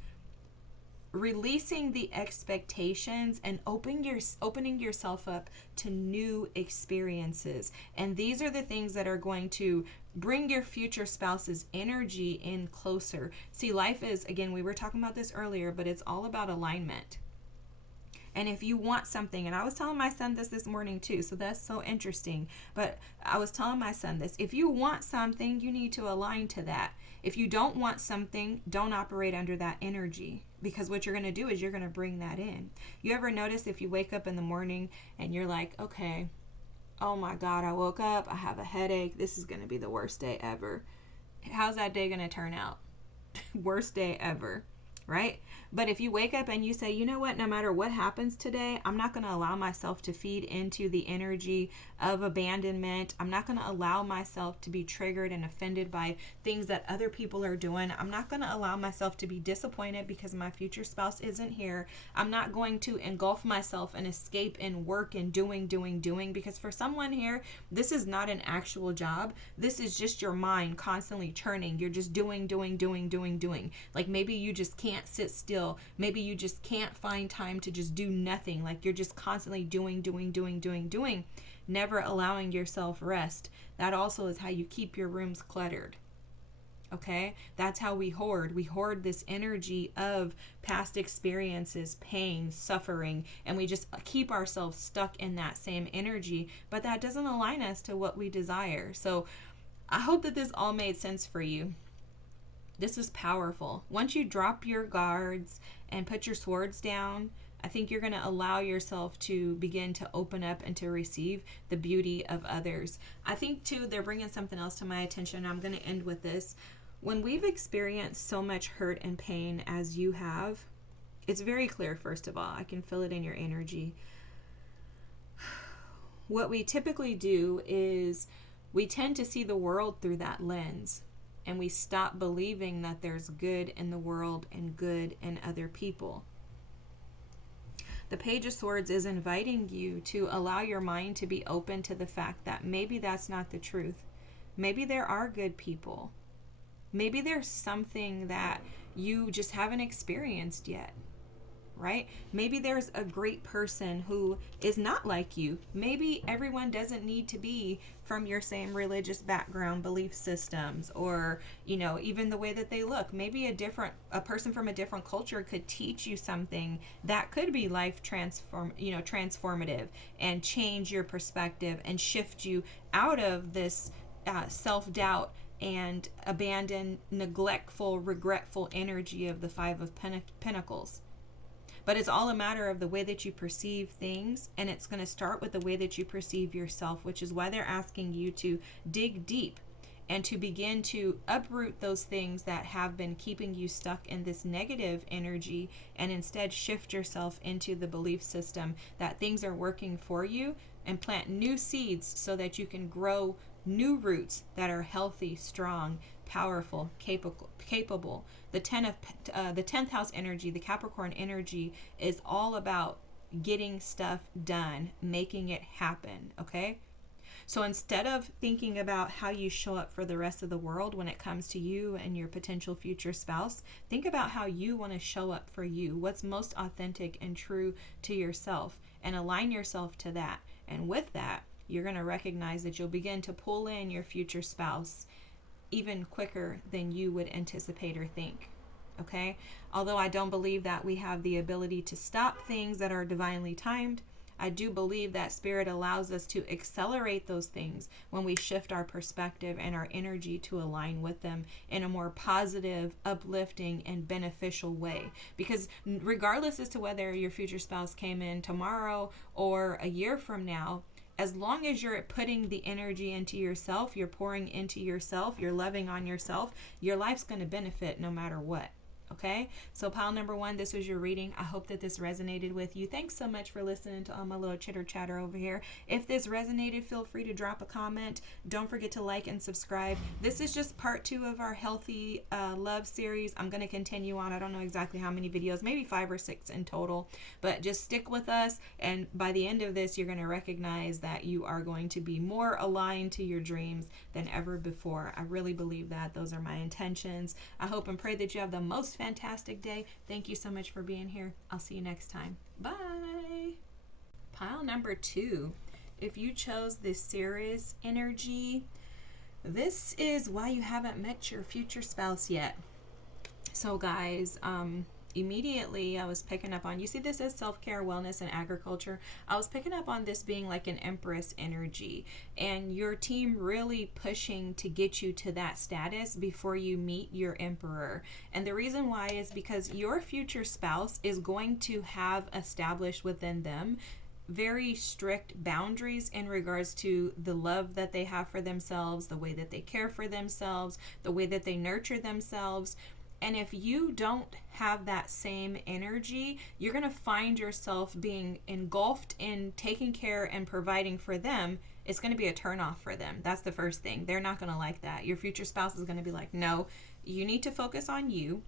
releasing the expectations and opening yourself up to new experiences. And these are the things that are going to bring your future spouse's energy in closer. See, life is, again, we were talking about this earlier, but it's all about alignment. And if you want something, and I was telling my son this morning too, so that's so interesting, but I was telling my son this: if you want something, you need to align to that. If you don't want something, don't operate under that energy, because what you're going to do is you're going to bring that in. You ever notice if you wake up in the morning and you're like, okay, oh my God, I woke up, I have a headache, this is going to be the worst day ever. How's that day going to turn out? Worst day ever, right? But if you wake up and you say, you know what, no matter what happens today, I'm not going to allow myself to feed into the energy of abandonment. I'm not going to allow myself to be triggered and offended by things that other people are doing. I'm not going to allow myself to be disappointed because my future spouse isn't here. I'm not going to engulf myself and escape in work and doing, because for someone here, this is not an actual job. This is just your mind constantly churning. You're just doing. Like maybe you just can't sit still. Maybe you just can't find time to just do nothing. Like you're just constantly doing, never allowing yourself rest. That also is how you keep your rooms cluttered. Okay? That's how we hoard. We hoard this energy of past experiences, pain, suffering, and we just keep ourselves stuck in that same energy, but that doesn't align us to what we desire. So I hope that this all made sense for you. This is powerful. Once you drop your guards and put your swords down, I think you're going to allow yourself to begin to open up and to receive the beauty of others. I think, too, they're bringing something else to my attention. I'm going to end with this. When we've experienced so much hurt and pain as you have, it's very clear, first of all. I can feel it in your energy. What we typically do is we tend to see the world through that lens, and we stop believing that there's good in the world and good in other people. The Page of Swords is inviting you to allow your mind to be open to the fact that maybe that's not the truth. Maybe there are good people. Maybe there's something that you just haven't experienced yet, right? Maybe there's a great person who is not like you. Maybe everyone doesn't need to be from your same religious background, belief systems, or, even the way that they look. Maybe a person from a different culture could teach you something that could be transformative and change your perspective and shift you out of this self-doubt and abandoned, neglectful, regretful energy of the Five of Pentacles. But it's all a matter of the way that you perceive things, and it's going to start with the way that you perceive yourself, which is why they're asking you to dig deep and to begin to uproot those things that have been keeping you stuck in this negative energy, and instead shift yourself into the belief system that things are working for you, and plant new seeds so that you can grow new roots that are healthy, strong, powerful, capable. The 10th house energy, the Capricorn energy, is all about getting stuff done, making it happen, okay? So instead of thinking about how you show up for the rest of the world when it comes to you and your potential future spouse, think about how you want to show up for you, what's most authentic and true to yourself, and align yourself to that. And with that, you're going to recognize that you'll begin to pull in your future spouse even quicker than you would anticipate or think. Okay? Although I don't believe that we have the ability to stop things that are divinely timed, I do believe that Spirit allows us to accelerate those things when we shift our perspective and our energy to align with them in a more positive, uplifting, and beneficial way. Because regardless as to whether your future spouse came in tomorrow or a year from now, as long as you're putting the energy into yourself, you're pouring into yourself, you're loving on yourself, your life's going to benefit no matter what. Okay, so pile number 1, this was your reading. I hope that this resonated with you. Thanks so much for listening to all my little chitter chatter over here. If this resonated, feel free to drop a comment. Don't forget to like and subscribe. This is just part 2 of our healthy love series. I'm going to continue on. I don't know exactly how many videos, maybe 5 or 6 in total, but just stick with us. And by the end of this, you're going to recognize that you are going to be more aligned to your dreams than ever before. I really believe that. Those are my intentions. I hope and pray that you have the most fantastic day. Thank you so much for being here. I'll see you next time. Bye. Pile number 2. If you chose this Ceres energy, this is why you haven't met your future spouse yet. So guys, immediately I was picking up on, you see this as self-care, wellness, and agriculture. I was picking up on this being like an Empress energy, and your team really pushing to get you to that status before you meet your Emperor. And the reason why is because your future spouse is going to have established within them very strict boundaries in regards to the love that they have for themselves, the way that they care for themselves, the way that they nurture themselves. And if you don't have that same energy, you're going to find yourself being engulfed in taking care and providing for them. It's going to be a turnoff for them. That's the first thing. They're not going to like that. Your future spouse is going to be like, no, you need to focus on you.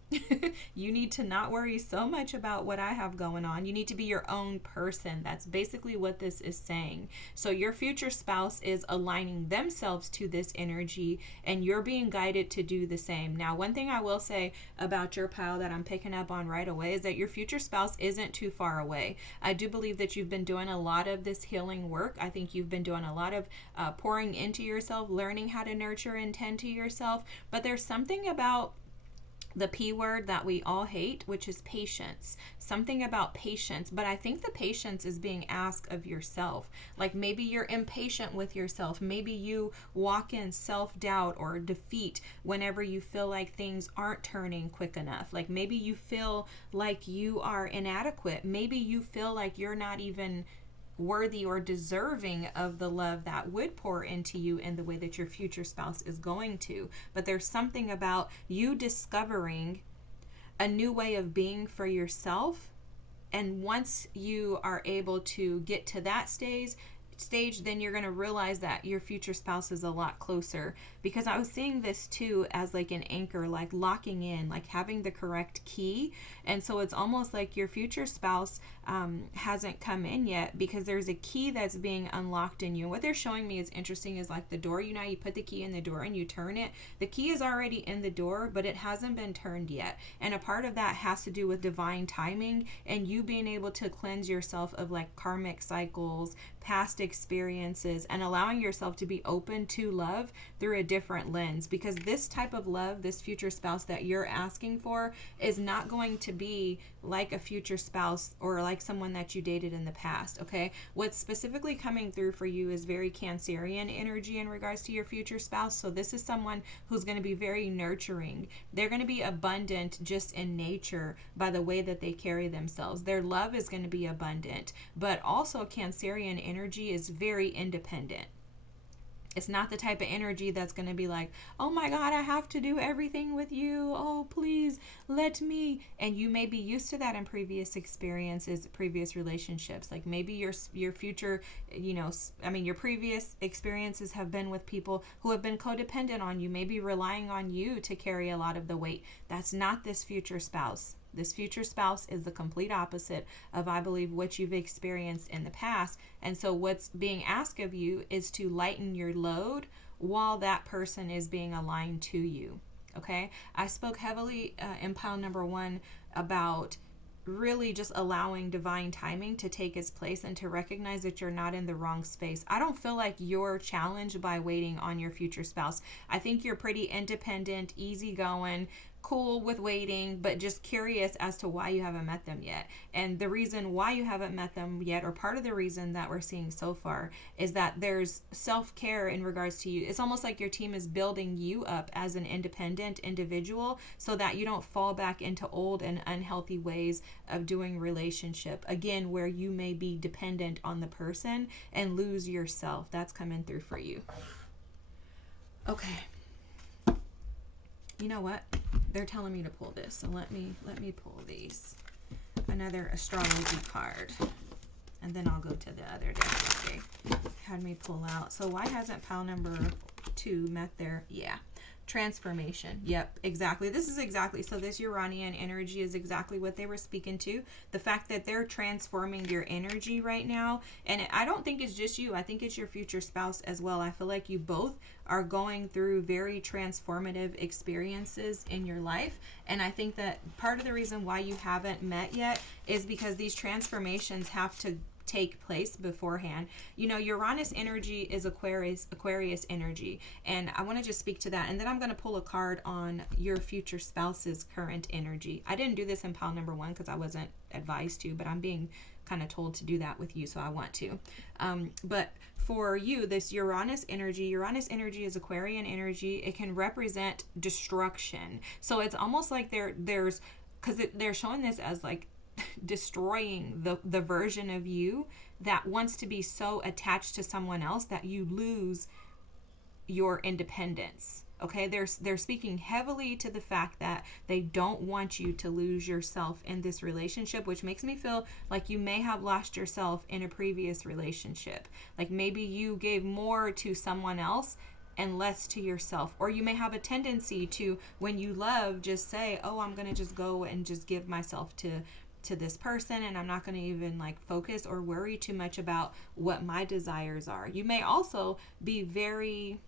You need to not worry so much about what I have going on. You need to be your own person. That's basically what this is saying. So your future spouse is aligning themselves to this energy, and you're being guided to do the same. Now, one thing I will say about your pile that I'm picking up on right away is that your future spouse isn't too far away. I do believe that you've been doing a lot of this healing work. I think you've been doing a lot of pouring into yourself, learning how to nurture and tend to yourself. But there's something about the P word that we all hate, which is patience. Something about patience, but I think the patience is being asked of yourself. Like maybe you're impatient with yourself. Maybe you walk in self-doubt or defeat whenever you feel like things aren't turning quick enough. Like maybe you feel like you are inadequate. Maybe you feel like you're not even worthy or deserving of the love that would pour into you in the way that your future spouse is going to. But there's something about you discovering a new way of being for yourself. And once you are able to get to that stage, then you're going to realize that your future spouse is a lot closer. Because I was seeing this too as like an anchor, like locking in, like having the correct key. And so it's almost like your future spouse hasn't come in yet because there's a key that's being unlocked in you. What they're showing me is interesting is like the door, you know, you put the key in the door and you turn it. The key is already in the door, but it hasn't been turned yet. And a part of that has to do with divine timing and you being able to cleanse yourself of like karmic cycles, past experiences, and allowing yourself to be open to love through a different lens. Because this type of love, this future spouse that you're asking for, is not going to be like a future spouse or like someone that you dated in the past. Okay, what's specifically coming through for you is very Cancerian energy in regards to your future spouse. So this is someone who's going to be very nurturing. They're going to be abundant just in nature by the way that they carry themselves. Their love is going to be abundant, but also Cancerian energy is very independent. It's not the type of energy that's going to be like, oh my God, I have to do everything with you. Oh, please let me. And you may be used to that in previous experiences, previous relationships. Like maybe your future, your previous experiences have been with people who have been codependent on you, maybe relying on you to carry a lot of the weight. That's not this future spouse. This future spouse is the complete opposite of, I believe, what you've experienced in the past. And so what's being asked of you is to lighten your load while that person is being aligned to you. Okay? I spoke heavily in pile number 1 about really just allowing divine timing to take its place and to recognize that you're not in the wrong space. I don't feel like you're challenged by waiting on your future spouse. I think you're pretty independent, easygoing, cool with waiting, but just curious as to why you haven't met them yet. And the reason why you haven't met them yet, or part of the reason that we're seeing so far, is that there's self-care in regards to you. It's almost like your team is building you up as an independent individual so that you don't fall back into old and unhealthy ways of doing relationship. Again, where you may be dependent on the person and lose yourself. That's coming through for you. Okay. You know what? They're telling me to pull this, so let me pull these. Another astrology card, and then I'll go to the other deck. Okay, had me pull out. So why hasn't pile number 2 met their transformation? Yep, exactly. This is exactly, so this Uranian energy is exactly what they were speaking to. The fact that they're transforming your energy right now. And I don't think it's just you. I think it's your future spouse as well. I feel like you both are going through very transformative experiences in your life. And I think that part of the reason why you haven't met yet is because these transformations have to take place beforehand. Uranus energy is Aquarius energy, and I want to just speak to that, and then I'm going to pull a card on your future spouse's current energy. I didn't do this in pile number 1 because I wasn't advised to, but I'm being kind of told to do that with you, so I want to. But for you, this Uranus energy is Aquarian energy. It can represent destruction. So it's almost like there's because they're showing this as like destroying the version of you that wants to be so attached to someone else that you lose your independence. Okay, they're speaking heavily to the fact that they don't want you to lose yourself in this relationship, which makes me feel like you may have lost yourself in a previous relationship. Like maybe you gave more to someone else and less to yourself. Or you may have a tendency to, when you love, just say, oh, I'm going to just go and just give myself to this person, and I'm not going to even like focus or worry too much about what my desires are. You may also be very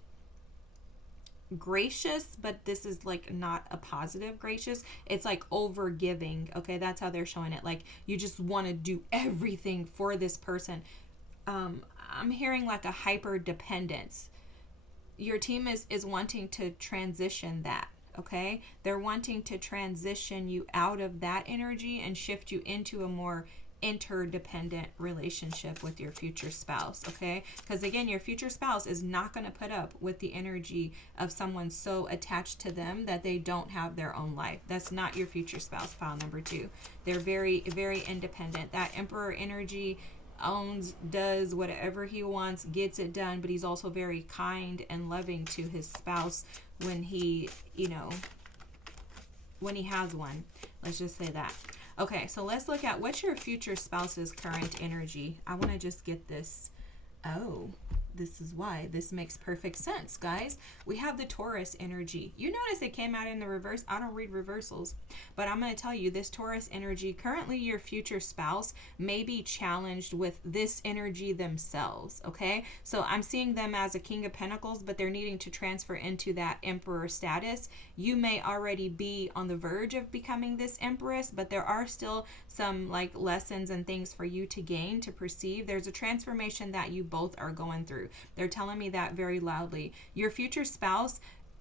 gracious, but this is like not a positive gracious. It's like over giving. Okay, that's how they're showing it. Like you just want to do everything for this person. I'm hearing like a hyper dependence. Your team is wanting to transition that. okay? They're wanting to transition you out of that energy and shift you into a more interdependent relationship with your future spouse, okay? Because again, your future spouse is not going to put up with the energy of someone so attached to them that they don't have their own life. That's not your future spouse, pile number 2. They're very, very independent. That Emperor energy owns, does whatever he wants, gets it done, but he's also very kind and loving to his spouse when he, when he has one. Let's just say that. Okay, so let's look at what's your future spouse's current energy. I want to just get this. Oh, this is why this makes perfect sense, guys. We have the Taurus energy. You notice it came out in the reverse. I don't read reversals, but I'm going to tell you this Taurus energy, currently your future spouse may be challenged with this energy themselves, okay? So I'm seeing them as a King of Pentacles, but they're needing to transfer into that Emperor status. You may already be on the verge of becoming this Empress, but there are still some like lessons and things for you to gain, to perceive. There's a transformation that you both are going through. They're telling me that very loudly. Your future spouse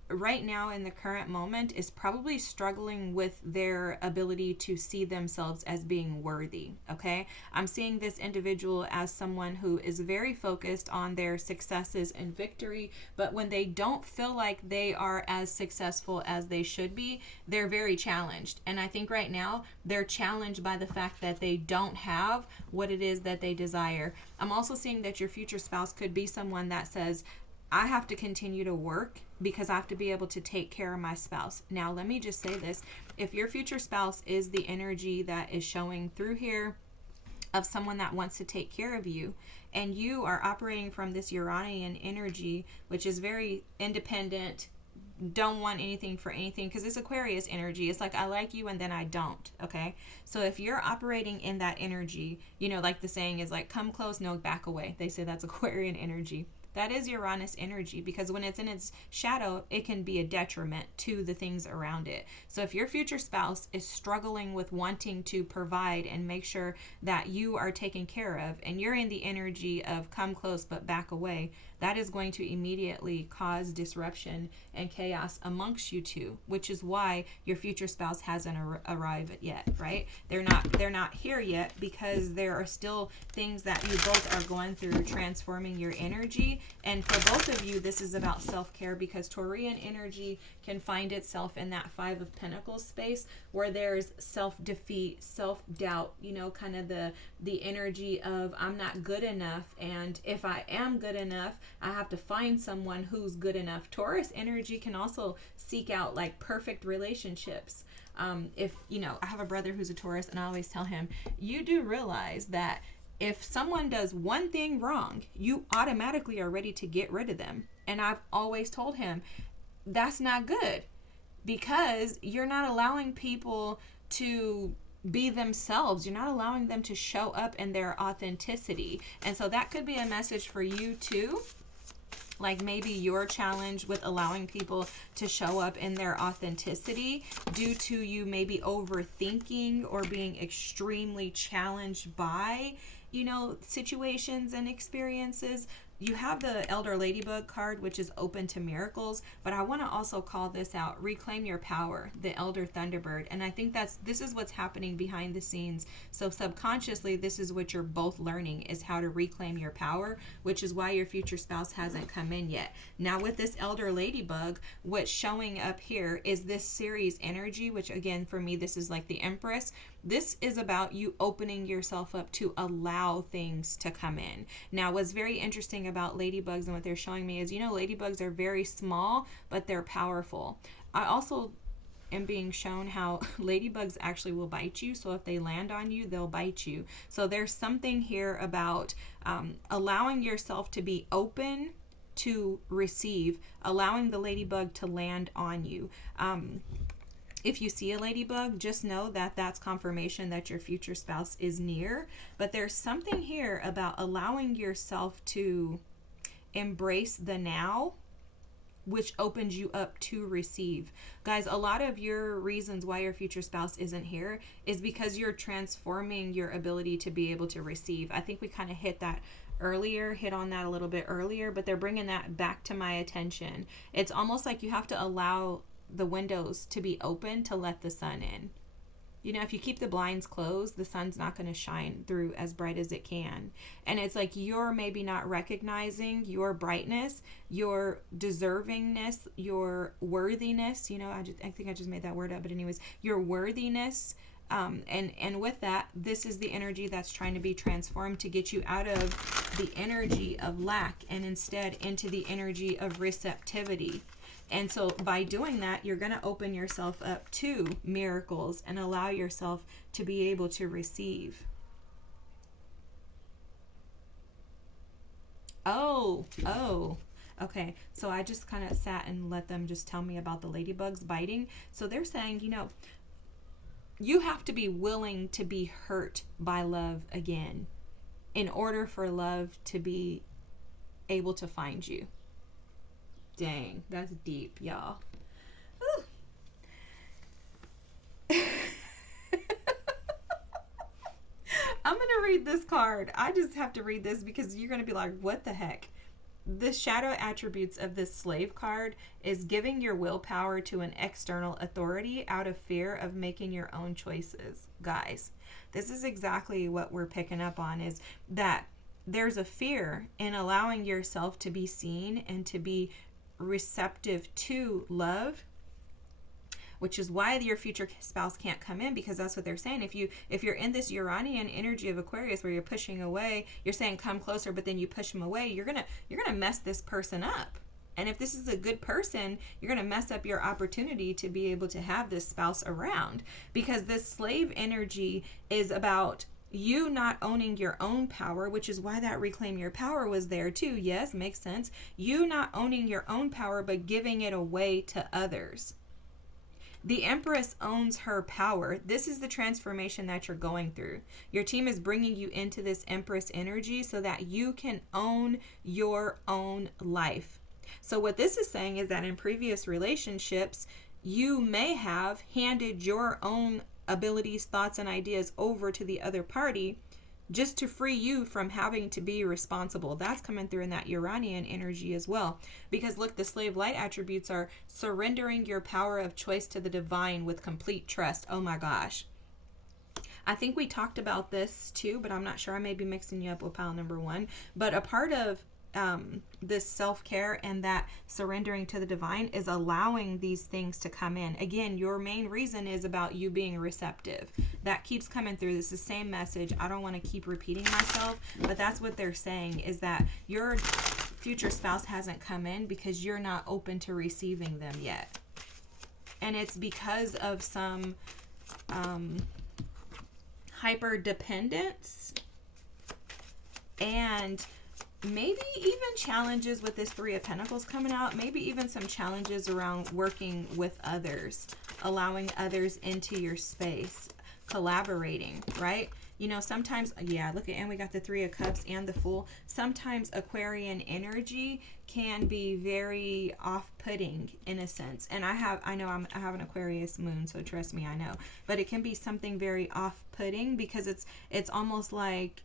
right now in the current moment is probably struggling with their ability to see themselves as being worthy, okay? I'm seeing this individual as someone who is very focused on their successes and victory, but when they don't feel like they are as successful as they should be, they're very challenged. And I think right now they're challenged by the fact that they don't have what it is that they desire. I'm also seeing that your future spouse could be someone that says, I have to continue to work because I have to be able to take care of my spouse. Now, let me just say this. If your future spouse is the energy that is showing through here of someone that wants to take care of you, and you are operating from this Uranian energy, which is very independent, don't want anything for anything, because it's Aquarius energy. It's like, I like you and then I don't, okay? So if you're operating in that energy, like the saying is like, come close, no, back away. They say that's Aquarian energy. That is Uranus energy, because when it's in its shadow, it can be a detriment to the things around it. So if your future spouse is struggling with wanting to provide and make sure that you are taken care of, and you're in the energy of come close but back away, that is going to immediately cause disruption and chaos amongst you two, which is why your future spouse hasn't arrived yet, right? They're not here yet because there are still things that you both are going through, transforming your energy. And for both of you, this is about self-care, because Taurian energy can find itself in that 5 of Pentacles space where there's self-defeat, self-doubt, kind of the energy of I'm not good enough, and if I am good enough, I have to find someone who's good enough. Taurus energy can also seek out like perfect relationships. If I have a brother who's a Taurus, and I always tell him, you do realize that if someone does one thing wrong, you automatically are ready to get rid of them. And I've always told him that's not good, because you're not allowing people to be themselves. You're not allowing them to show up in their authenticity. And so that could be a message for you too. Like maybe your challenge with allowing people to show up in their authenticity due to you maybe overthinking or being extremely challenged by, situations and experiences. You have the Elder Ladybug card, which is open to miracles, but I want to also call this out, reclaim your power, the Elder Thunderbird. And I think this is what's happening behind the scenes. So subconsciously, this is what you're both learning, is how to reclaim your power, which is why your future spouse hasn't come in yet. Now with this Elder Ladybug, what's showing up here is this series energy, which again, for me, this is like the Empress. This is about you opening yourself up to allow things to come in. Now, what's very interesting about ladybugs and what they're showing me is, ladybugs are very small, but they're powerful. I also am being shown how ladybugs actually will bite you. So if they land on you, they'll bite you. So there's something here about allowing yourself to be open to receive, allowing the ladybug to land on you. If you see a ladybug, just know that that's confirmation that your future spouse is near. But there's something here about allowing yourself to embrace the now, which opens you up to receive. Guys, a lot of your reasons why your future spouse isn't here is because you're transforming your ability to be able to receive. I think we kind of hit on that a little bit earlier, but they're bringing that back to my attention. It's almost like you have to allow the windows to be open to let the sun in. You know, if you keep the blinds closed, the sun's not going to shine through as bright as it can. And it's like you're maybe not recognizing your brightness, your deservingness, your worthiness. You know, I think I just made that word up. But anyways, your worthiness. And with that, this is the energy that's trying to be transformed to get you out of the energy of lack and instead into the energy of receptivity. And so by doing that, you're going to open yourself up to miracles and allow yourself to be able to receive. Oh. Okay, so I just kind of sat and let them just tell me about the ladybugs biting. So they're saying, you know, you have to be willing to be hurt by love again in order for love to be able to find you. Dang, that's deep, y'all. I'm going to read this card. I just have to read this because you're going to be like, what the heck? The shadow attributes of this slave card is giving your willpower to an external authority out of fear of making your own choices. Guys, this is exactly what we're picking up on, is that there's a fear in allowing yourself to be seen and to be receptive to love, which is why your future spouse can't come in, because that's what they're saying. If you're in this Uranian energy of Aquarius where you're pushing away, you're saying come closer, but then you push them away, you're gonna mess this person up. And if this is a good person, you're gonna mess up your opportunity to be able to have this spouse around, because this slave energy is about you not owning your own power, which is why that reclaim your power was there too. Yes, makes sense. You not owning your own power, but giving it away to others. The Empress owns her power. This is the transformation that you're going through. Your team is bringing you into this Empress energy so that you can own your own life. So what this is saying is that in previous relationships, you may have handed your own abilities, thoughts, and ideas over to the other party just to free you from having to be responsible. That's coming through in that Uranian energy as well. Because look, the slave light attributes are surrendering your power of choice to the divine with complete trust. Oh my gosh. I think we talked about this too, but I'm not sure. I may be mixing you up with pile number 1. But a part of this self-care and that surrendering to the divine is allowing these things to come in. Again, your main reason is about you being receptive. That keeps coming through. This is the same message. I don't want to keep repeating myself, but that's what they're saying, is that your future spouse hasn't come in because you're not open to receiving them yet. And it's because of some hyper dependence and maybe even challenges with this 3 of Pentacles coming out. Maybe even some challenges around working with others, allowing others into your space, collaborating, right? You know, sometimes, yeah, look at, and we got the 3 of Cups and the Fool. Sometimes Aquarian energy can be very off-putting in a sense. And I have an Aquarius moon, so trust me, I know. But it can be something very off-putting because it's almost like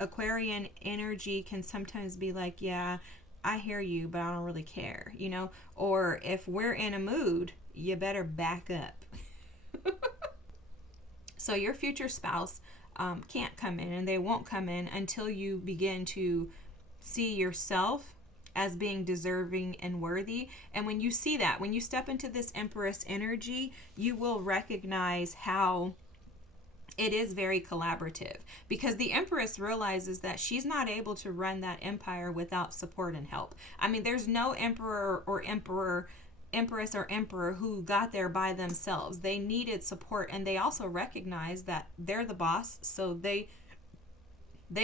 Aquarian energy can sometimes be like, yeah, I hear you, but I don't really care, you know? Or if we're in a mood, you better back up. So your future spouse can't come in, and they won't come in until you begin to see yourself as being deserving and worthy. And when you see that, when you step into this Empress energy, you will recognize how it is very collaborative, because the Empress realizes that she's not able to run that empire without support and help. I mean, there's no emperor or empress or emperor who got there by themselves. They needed support, and they also recognize that they're the boss, so they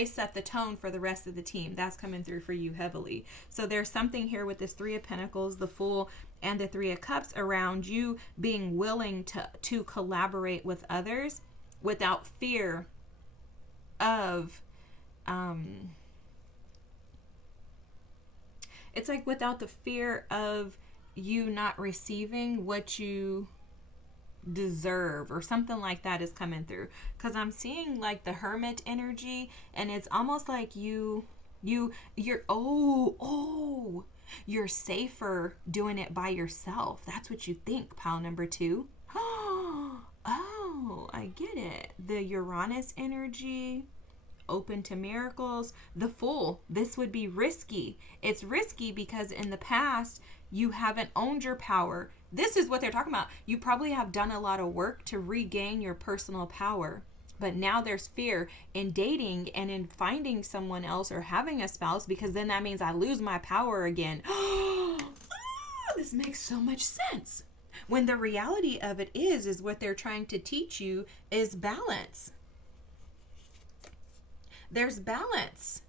set the tone for the rest of the team. That's coming through for you heavily. So there's something here with this 3 of Pentacles, the Fool, and the 3 of Cups around you being willing to collaborate with others without fear of it's like without the fear of you not receiving what you deserve, or something like that is coming through, because I'm seeing like the Hermit energy, and it's almost like you're You're safer doing it by yourself. That's what you think, pile number 2. Oh, I get it. The Uranus energy, open to miracles. The Fool, this would be risky. It's risky because in the past, you haven't owned your power. This is what they're talking about. You probably have done a lot of work to regain your personal power. But now there's fear in dating and in finding someone else or having a spouse, because then that means I lose my power again. This makes so much sense. When the reality of it is what they're trying to teach you is balance. There's balance.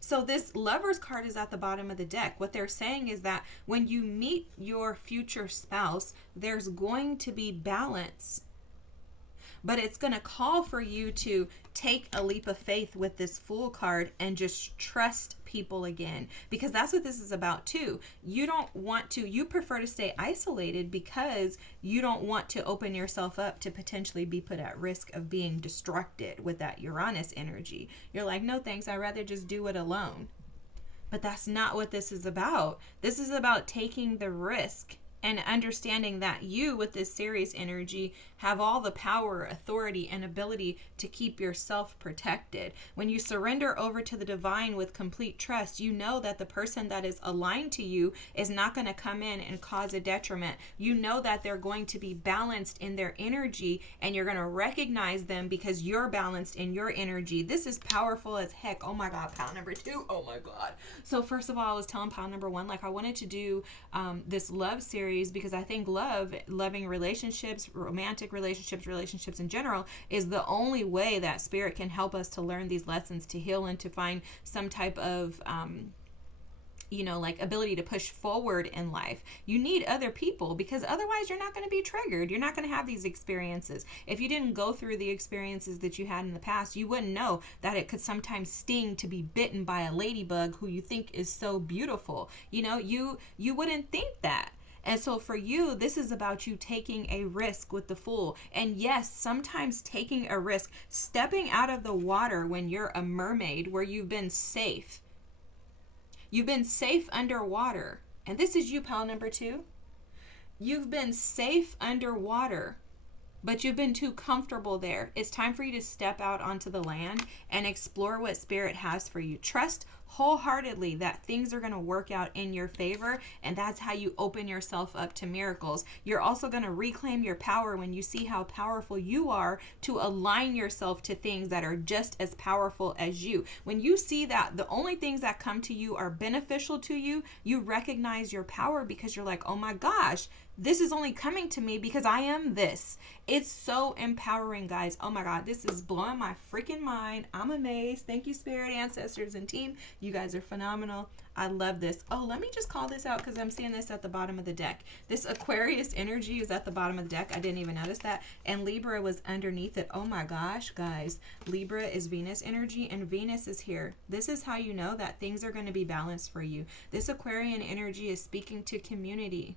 So this Lover's card is at the bottom of the deck. What they're saying is that when you meet your future spouse, there's going to be balance. But it's going to call for you to take a leap of faith with this Fool card and just trust people again. Because that's what this is about too. You prefer to stay isolated because you don't want to open yourself up to potentially be put at risk of being destructed with that Uranus energy. You're like, no thanks, I'd rather just do it alone. But that's not what this is about. This is about taking the risk and understanding that you, with this Ceres energy, have all the power, authority, and ability to keep yourself protected. When you surrender over to the divine with complete trust, you know that the person that is aligned to you is not going to come in and cause a detriment. You know that they're going to be balanced in their energy, and you're going to recognize them because you're balanced in your energy. This is powerful as heck. Oh my God, pile number 2. Oh my God. So first of all, I was telling pile number 1, like I wanted to do this love series because I think loving relationships, romantic relationships in general, is the only way that spirit can help us to learn these lessons, to heal, and to find some type of like ability to push forward in life. You need other people because otherwise you're not going to be triggered. You're not going to have these experiences. If you didn't go through the experiences that you had in the past, you wouldn't know that it could sometimes sting to be bitten by a ladybug who you think is so beautiful. You wouldn't think that. And so for you, this is about you taking a risk with the Fool. And yes, sometimes taking a risk, stepping out of the water when you're a mermaid, where you've been safe. You've been safe underwater. And this is you, pile number 2. You've been safe underwater, but you've been too comfortable there. It's time for you to step out onto the land and explore what spirit has for you. Trust wholeheartedly that things are going to work out in your favor, and that's how you open yourself up to miracles. You're also going to reclaim your power when you see how powerful you are to align yourself to things that are just as powerful as you. When you see that the only things that come to you are beneficial to you, you recognize your power because you're like, oh my gosh, this is only coming to me because I am this. It's so empowering, guys. Oh my God, this is blowing my freaking mind. I'm amazed. Thank you, spirit, ancestors, and team. You guys are phenomenal. I love this. Oh, let me just call this out because I'm seeing this at the bottom of the deck. This Aquarius energy is at the bottom of the deck. I didn't even notice that. And Libra was underneath it. Oh my gosh, guys. Libra is Venus energy and Venus is here. This is how you know that things are going to be balanced for you. This Aquarian energy is speaking to community.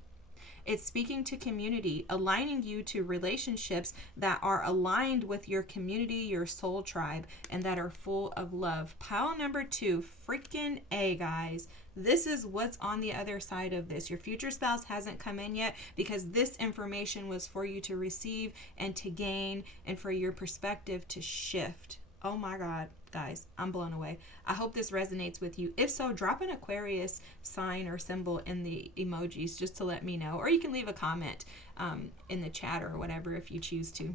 It's speaking to community, aligning you to relationships that are aligned with your community, your soul tribe, and that are full of love. Pile number 2, freaking A, guys. This is what's on the other side of this. Your future spouse hasn't come in yet because this information was for you to receive and to gain and for your perspective to shift. Oh my God, guys, I'm blown away. I hope this resonates with you. If so, drop an Aquarius sign or symbol in the emojis just to let me know. Or you can leave a comment in the chat or whatever if you choose to.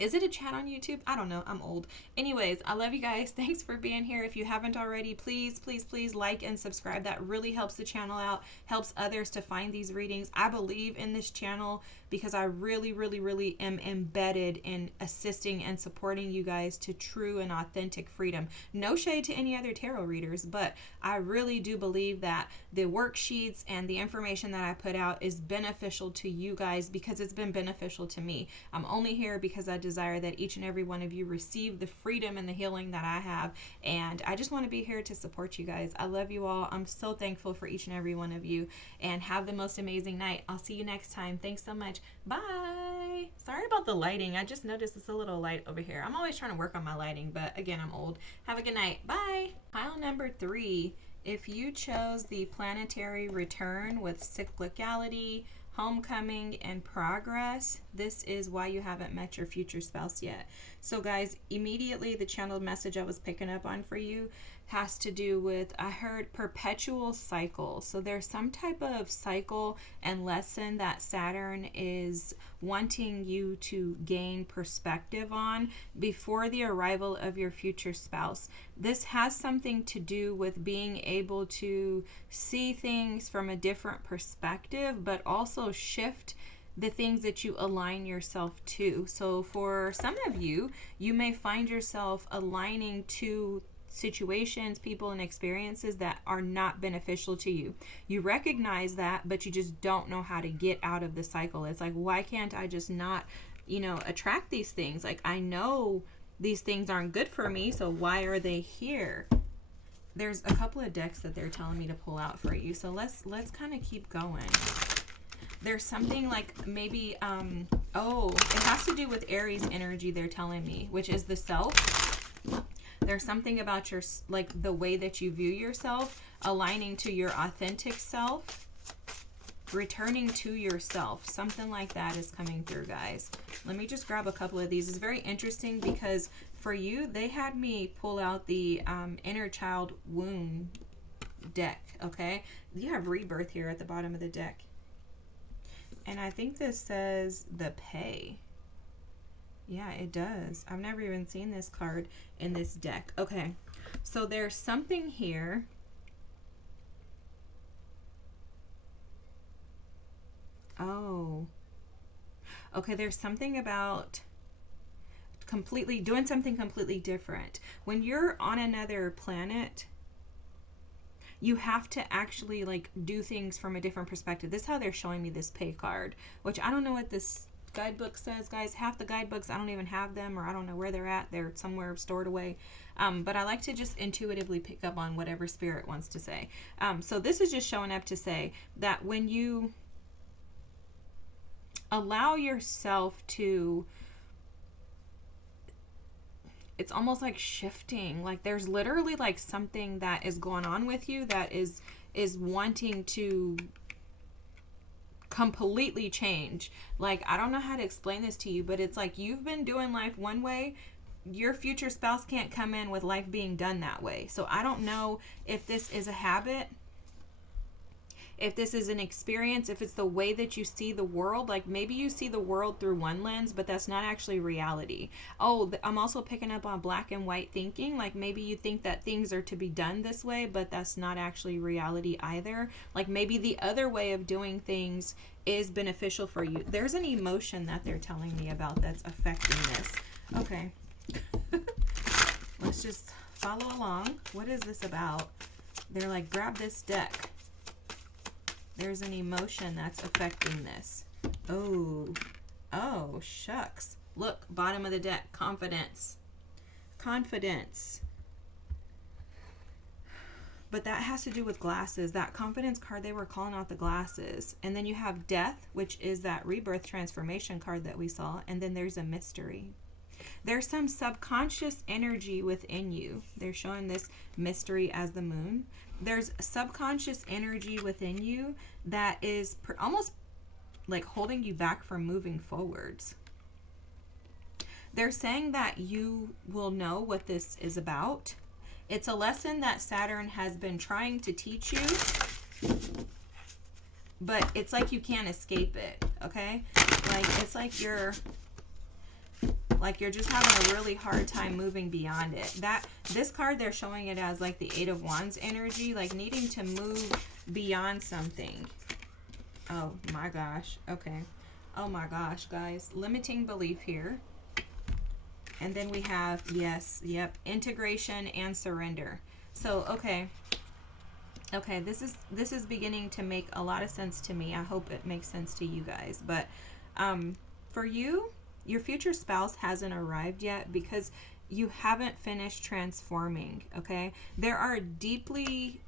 Is it a chat on YouTube? I don't know. I'm old. Anyways, I love you guys. Thanks for being here. If you haven't already, please, please, please like and subscribe. That really helps the channel out, helps others to find these readings. I believe in this channel because I really, really, really am embedded in assisting and supporting you guys to true and authentic freedom. No shade to any other tarot readers, but I really do believe that the worksheets and the information that I put out is beneficial to you guys because it's been beneficial to me. I'm only here because I desire that each and every one of you receive the freedom and the healing that I have, and I just want to be here to support you guys. I love you all. I'm so thankful for each and every one of you, and have the most amazing night. I'll see you next time. Thanks so much. Bye. Sorry about the lighting. I just noticed it's a little light over here. I'm always trying to work on my lighting, but again, I'm old. Have a good night. Bye. Pile number 3 If you chose the planetary return with cyclicality, homecoming, and progress, this is why you haven't met your future spouse yet. So guys, immediately the channeled message I was picking up on for you has to do with, I heard perpetual cycle. So there's some type of cycle and lesson that Saturn is wanting you to gain perspective on before the arrival of your future spouse. This has something to do with being able to see things from a different perspective, but also shift the things that you align yourself to. So for some of you, you may find yourself aligning to situations, people, and experiences that are not beneficial to you. You recognize that, but you just don't know how to get out of the cycle. It's like, why can't I just not, attract these things? Like, I know these things aren't good for me, so why are they here? There's a couple of decks that they're telling me to pull out for you. So let's kind of keep going. There's something like maybe, it has to do with Aries energy, they're telling me, which is the self. There's something about your, like, the way that you view yourself, aligning to your authentic self, returning to yourself. Something like that is coming through, guys. Let me just grab a couple of these. It's very interesting because for you, they had me pull out the inner child wound deck, okay? You have rebirth here at the bottom of the deck. And I think this says the pay. Yeah, it does. I've never even seen this card in this deck. Okay, so there's something here. Oh. Okay, there's something about doing something completely different. When you're on another planet, you have to actually like do things from a different perspective. This is how they're showing me this pay card, which I don't know what this guidebook says, guys. Half the guidebooks, I don't even have them, or I don't know where they're at. They're somewhere stored away. But I like to just intuitively pick up on whatever spirit wants to say. So this is just showing up to say that when you allow yourself to, it's almost like shifting. Like there's literally like something that is going on with you that is wanting to completely change. Like, I don't know how to explain this to you, but it's like you've been doing life one way. Your future spouse can't come in with life being done that way. So I don't know if this is a habit, if this is an experience, if it's the way that you see the world. Like maybe you see the world through one lens, but that's not actually reality. Oh, I'm also picking up on black and white thinking. Like maybe you think that things are to be done this way, but that's not actually reality either. Like maybe the other way of doing things is beneficial for you. There's an emotion that they're telling me about that's affecting this. Okay. Let's just follow along. What is this about? They're like, grab this deck. There's an emotion that's affecting this. Oh, shucks. Look, bottom of the deck, confidence. Confidence. But that has to do with glasses. That confidence card, they were calling out the glasses. And then you have death, which is that rebirth transformation card that we saw. And then there's a mystery. There's some subconscious energy within you. They're showing this mystery as the moon. There's subconscious energy within you that is almost like holding you back from moving forwards. They're saying that you will know what this is about. It's a lesson that Saturn has been trying to teach you, but it's like you can't escape it, okay? Like it's like you're just having a really hard time moving beyond it. This card, they're showing it as like the Eight of Wands energy, like needing to move beyond something. Oh my gosh. Okay. Oh my gosh, guys. Limiting belief here. And then we have, integration and surrender. So, okay, this is beginning to make a lot of sense to me. I hope it makes sense to you guys. But for you, your future spouse hasn't arrived yet because you haven't finished transforming, okay? There are deeply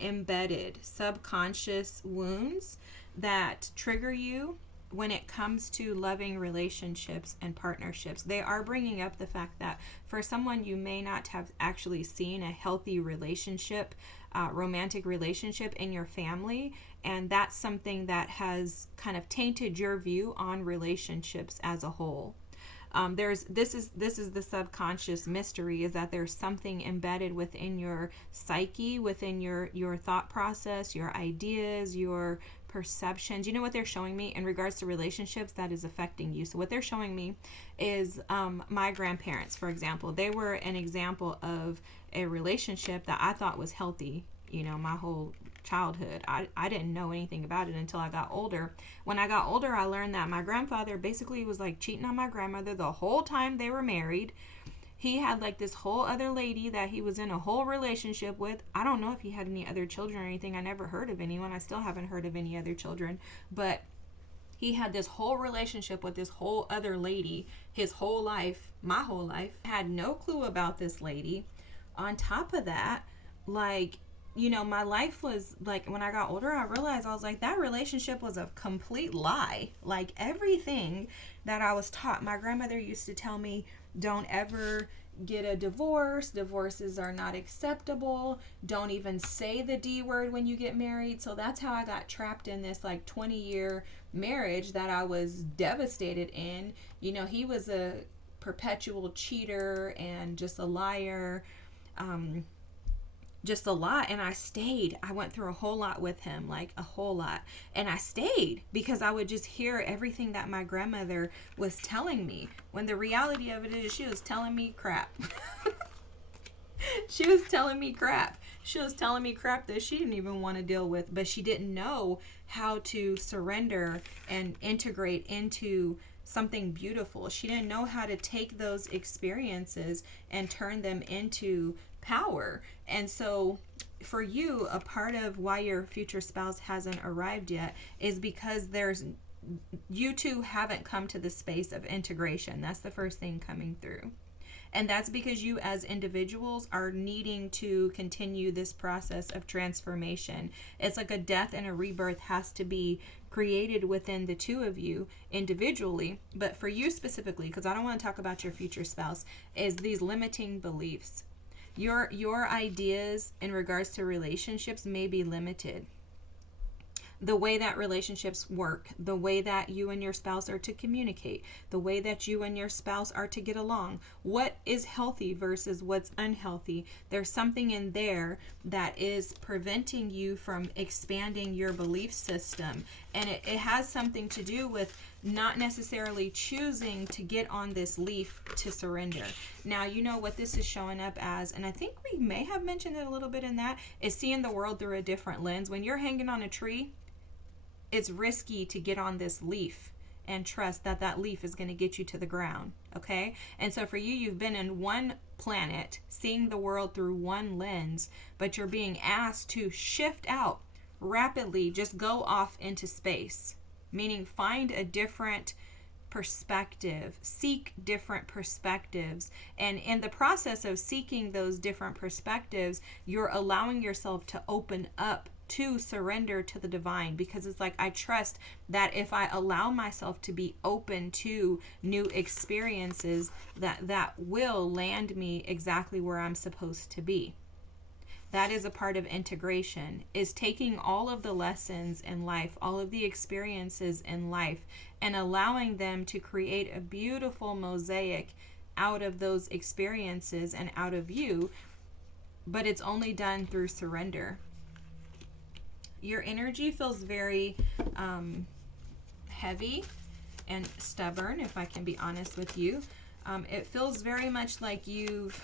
embedded subconscious wounds that trigger you when it comes to loving relationships and partnerships, they are bringing up the fact that for someone you may not have actually seen a healthy relationship, romantic relationship in your family, and that's something that has kind of tainted your view on relationships as a whole. This is the subconscious mystery, is that there's something embedded within your psyche, within your thought process, your ideas, your perceptions. You know what they're showing me in regards to relationships that is affecting you? So what they're showing me is my grandparents, for example. They were an example of a relationship that I thought was healthy, my whole childhood. I didn't know anything about it until I got older. When I got older, I learned that my grandfather basically was like cheating on my grandmother the whole time they were married. He had like this whole other lady that he was in a whole relationship with. I don't know if he had any other children or anything. I never heard of anyone. I still haven't heard of any other children. But he had this whole relationship with this whole other lady his whole life, my whole life. I had no clue about this lady. On top of that, like, my life was like, when I got older, I realized, I was like, that relationship was a complete lie. Like, everything that I was taught, my grandmother used to tell me, don't ever get a divorce. Divorces are not acceptable. Don't even say the D word when you get married. So that's how I got trapped in this like 20-year marriage that I was devastated in. He was a perpetual cheater and just a liar. Just a lot. And I stayed. I went through a whole lot with him, like a whole lot. And I stayed because I would just hear everything that my grandmother was telling me, when the reality of it is she was telling me crap. She was telling me crap. She was telling me crap that she didn't even want to deal with, but she didn't know how to surrender and integrate into something beautiful. She didn't know how to take those experiences and turn them into power. And so for you, a part of why your future spouse hasn't arrived yet is because you two haven't come to the space of integration. That's the first thing coming through. And that's because you as individuals are needing to continue this process of transformation. It's like a death and a rebirth has to be created within the two of you individually. But for you specifically, because I don't want to talk about your future spouse, is these limiting beliefs. Your ideas in regards to relationships may be limited. The way that relationships work, the way that you and your spouse are to communicate, the way that you and your spouse are to get along, what is healthy versus what's unhealthy. There's something in there that is preventing you from expanding your belief system. And it has something to do with not necessarily choosing to get on this leaf to surrender. Now, what this is showing up as, and I think we may have mentioned it a little bit in that, is seeing the world through a different lens. When you're hanging on a tree, it's risky to get on this leaf and trust that that leaf is going to get you to the ground, okay? And so for you, you've been in one planet, seeing the world through one lens, but you're being asked to shift out rapidly, just go off into space, meaning find a different perspective, seek different perspectives. And in the process of seeking those different perspectives, you're allowing yourself to open up to surrender to the divine, because it's like, I trust that if I allow myself to be open to new experiences, that will land me exactly where I'm supposed to be. That is a part of integration, is taking all of the lessons in life, all of the experiences in life, and allowing them to create a beautiful mosaic out of those experiences and out of you. But it's only done through surrender. Your energy feels very heavy and stubborn, if I can be honest with you. It feels very much like you've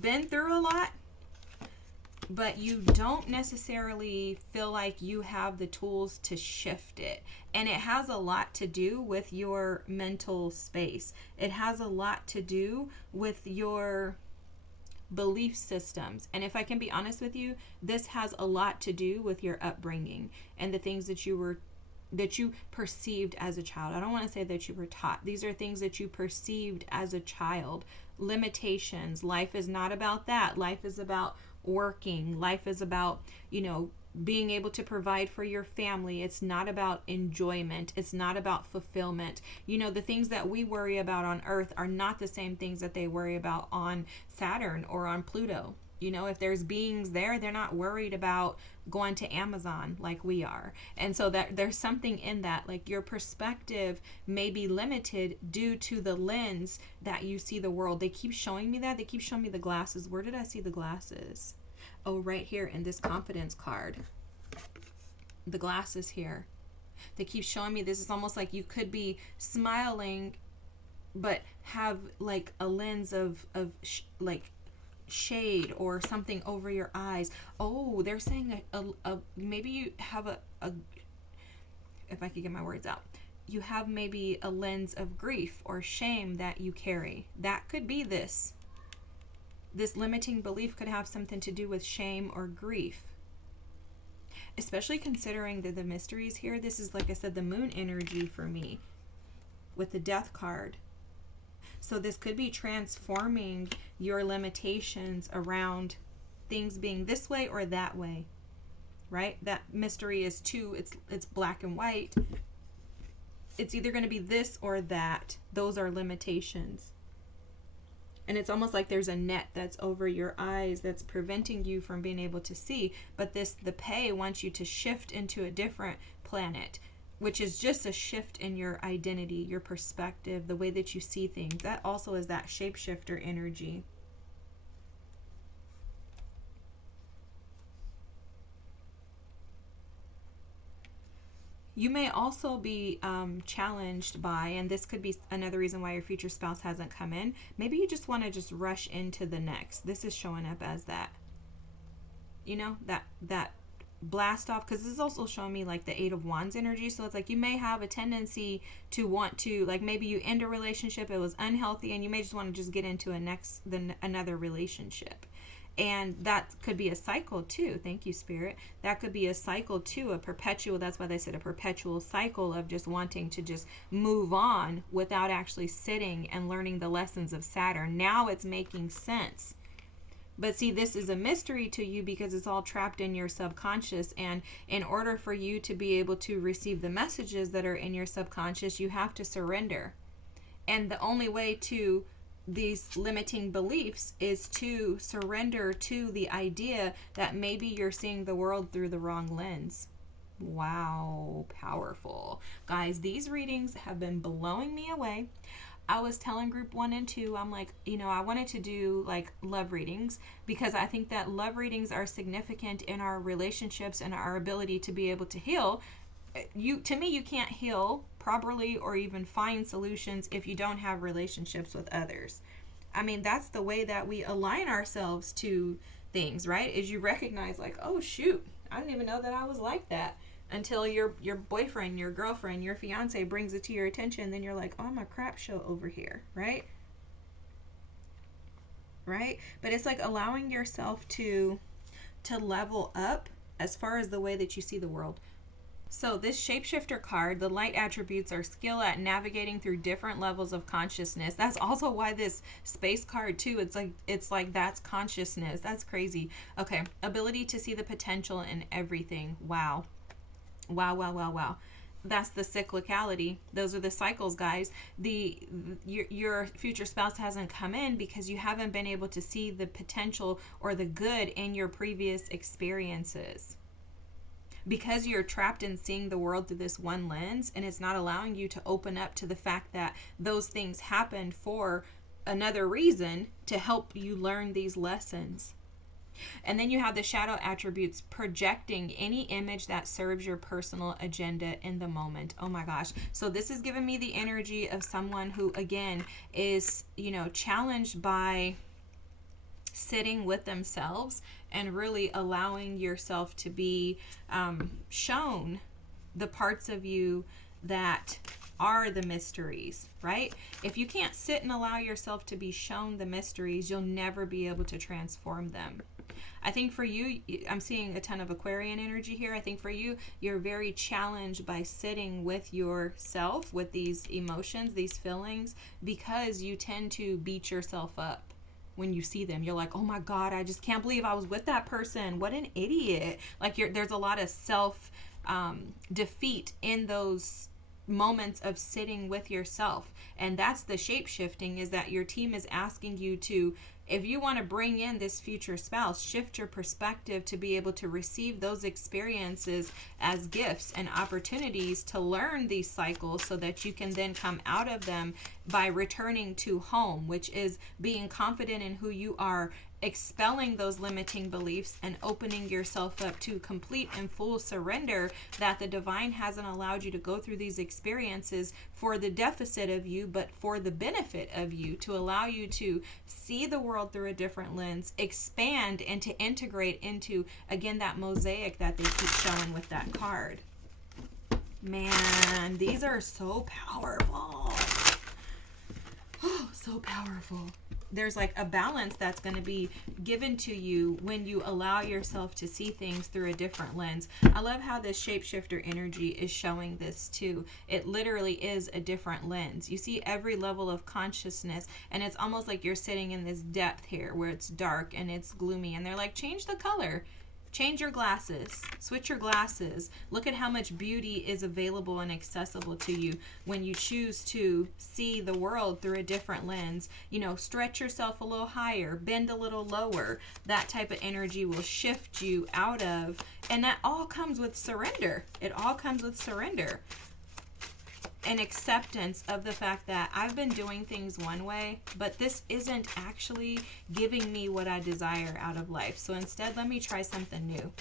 been through a lot, but you don't necessarily feel like you have the tools to shift it. And it has a lot to do with your mental space. It has a lot to do with your belief systems. And if I can be honest with you, this has a lot to do with your upbringing and the things that you perceived as a child. I don't want to say that you were taught. These are things that you perceived as a child. Limitations. Life is not about that. Life is about working. Life is about, being able to provide for your family. It's not about enjoyment. It's not about fulfillment. You know, the things that we worry about on Earth are not the same things that they worry about on Saturn or on Pluto. You know, if there's beings there, they're not worried about going to Amazon like we are. And so that there's something in that, like your perspective may be limited due to the lens that you see the world. They keep showing me that. They keep showing me the glasses. Where did I see the glasses? Oh, right here in this confidence card. The glasses here. They keep showing me this is almost like you could be smiling, but have like a lens of like shade or something over your eyes. Oh, they're saying a maybe you have a if I could get my words out, you have maybe a lens of grief or shame that you carry. That could be this limiting belief could have something to do with shame or grief, especially considering that the mysteries here, this is, like I said, the moon energy for me with the death card. So this could be transforming your limitations around things being this way or that way, right? That mystery is too, it's black and white. It's either going to be this or that. Those are limitations. And it's almost like there's a net that's over your eyes that's preventing you from being able to see. But the pay wants you to shift into a different planet, which is just a shift in your identity, your perspective, the way that you see things. That also is that shapeshifter energy. You may also be challenged by, and this could be another reason why your future spouse hasn't come in. Maybe you just want to just rush into the next. This is showing up as that, you know, that blast off, because this is also showing me like the 8 of Wands energy. So it's like you may have a tendency to want to, like, maybe you end a relationship, it was unhealthy, and you may just want to just get into another relationship. And that could be a cycle too. Thank you, Spirit. That could be a cycle too, a perpetual, that's why they said a perpetual cycle of just wanting to just move on without actually sitting and learning the lessons of Saturn. Now it's making sense. But see, this is a mystery to you because it's all trapped in your subconscious. And in order for you to be able to receive the messages that are in your subconscious, you have to surrender. And the only way to these limiting beliefs is to surrender to the idea that maybe you're seeing the world through the wrong lens. Wow, powerful. Guys, these readings have been blowing me away. I was telling group 1 and 2, I'm like, you know, I wanted to do like love readings because I think that love readings are significant in our relationships and our ability to be able to heal. To me, you can't heal properly or even find solutions if you don't have relationships with others. I mean, that's the way that we align ourselves to things, right? Is you recognize like, oh shoot, I didn't even know that I was like that, until your boyfriend, your girlfriend, your fiance brings it to your attention. Then you're like, oh, I'm a crap show over here, right? But it's like allowing yourself to level up as far as the way that you see the world. So this shapeshifter card, the light attributes are skill at navigating through different levels of consciousness. That's also why this space card too, it's like that's consciousness. That's crazy. Okay, ability to see the potential in everything. Wow. That's the cyclicality. Those are the cycles, guys. Your future spouse hasn't come in because you haven't been able to see the potential or the good in your previous experiences. Because you're trapped in seeing the world through this one lens, and it's not allowing you to open up to the fact that those things happened for another reason to help you learn these lessons. And then you have the shadow attributes projecting any image that serves your personal agenda in the moment. Oh my gosh. So this is giving me the energy of someone who, again, is, you know, challenged by sitting with themselves and really allowing yourself to be shown the parts of you that are the mysteries, right? If you can't sit and allow yourself to be shown the mysteries, you'll never be able to transform them. I think for you, I'm seeing a ton of Aquarian energy here. I think for you, you're very challenged by sitting with yourself, with these emotions, these feelings, because you tend to beat yourself up. when you see them. You're like, oh my God, I just can't believe I was with that person. What an idiot. Like there's a lot of self defeat in those moments of sitting with yourself. And that's the shape shifting, is that your team is asking you to, if you want to bring in this future spouse, shift your perspective to be able to receive those experiences as gifts and opportunities to learn these cycles, so that you can then come out of them by returning to home, which is being confident in who you are, expelling those limiting beliefs, and opening yourself up to complete and full surrender that the divine hasn't allowed you to go through these experiences for the deficit of you, but for the benefit of you, to allow you to see the world through a different lens, expand, and to integrate into, again, that mosaic that they keep showing with that card. Man, these are so powerful. Oh, so powerful. There's like a balance that's going to be given to you when you allow yourself to see things through a different lens. I love how this shapeshifter energy is showing this too. It literally is a different lens. You see every level of consciousness, and it's almost like you're sitting in this depth here where it's dark and it's gloomy, and they're like, change the color. Change your glasses, switch your glasses. Look at how much beauty is available and accessible to you when you choose to see the world through a different lens. You know, stretch yourself a little higher, bend a little lower. That type of energy will shift you out of, and that all comes with surrender. It all comes with surrender. An acceptance of the fact that I've been doing things one way, but this isn't actually giving me what I desire out of life. So instead, let me try something new.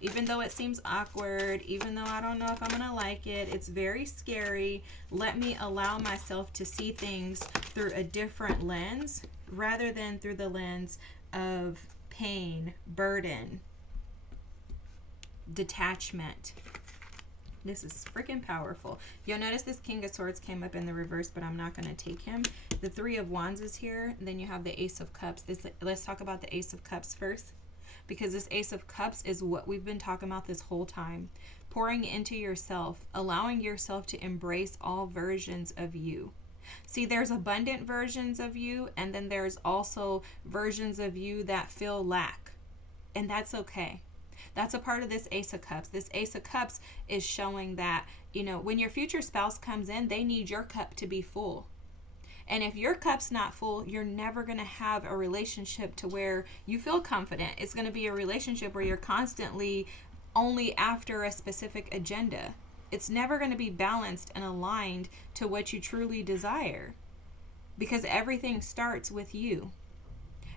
Even though it seems awkward, even though I don't know if I'm going to like it, it's very scary. Let me allow myself to see things through a different lens, rather than through the lens of pain, burden, detachment. This is freaking powerful. You'll notice this King of Swords came up in the reverse, but I'm not going to take him. The Three of Wands is here. And then you have the Ace of Cups. Let's talk about the Ace of Cups first, because this Ace of Cups is what we've been talking about this whole time. Pouring into yourself, allowing yourself to embrace all versions of you. See, there's abundant versions of you, and then there's also versions of you that feel lack. And that's okay. That's a part of this Ace of Cups. This Ace of Cups is showing that, you know, when your future spouse comes in, they need your cup to be full. And if your cup's not full, you're never going to have a relationship to where you feel confident. It's going to be a relationship where you're constantly only after a specific agenda. It's never going to be balanced and aligned to what you truly desire, because everything starts with you.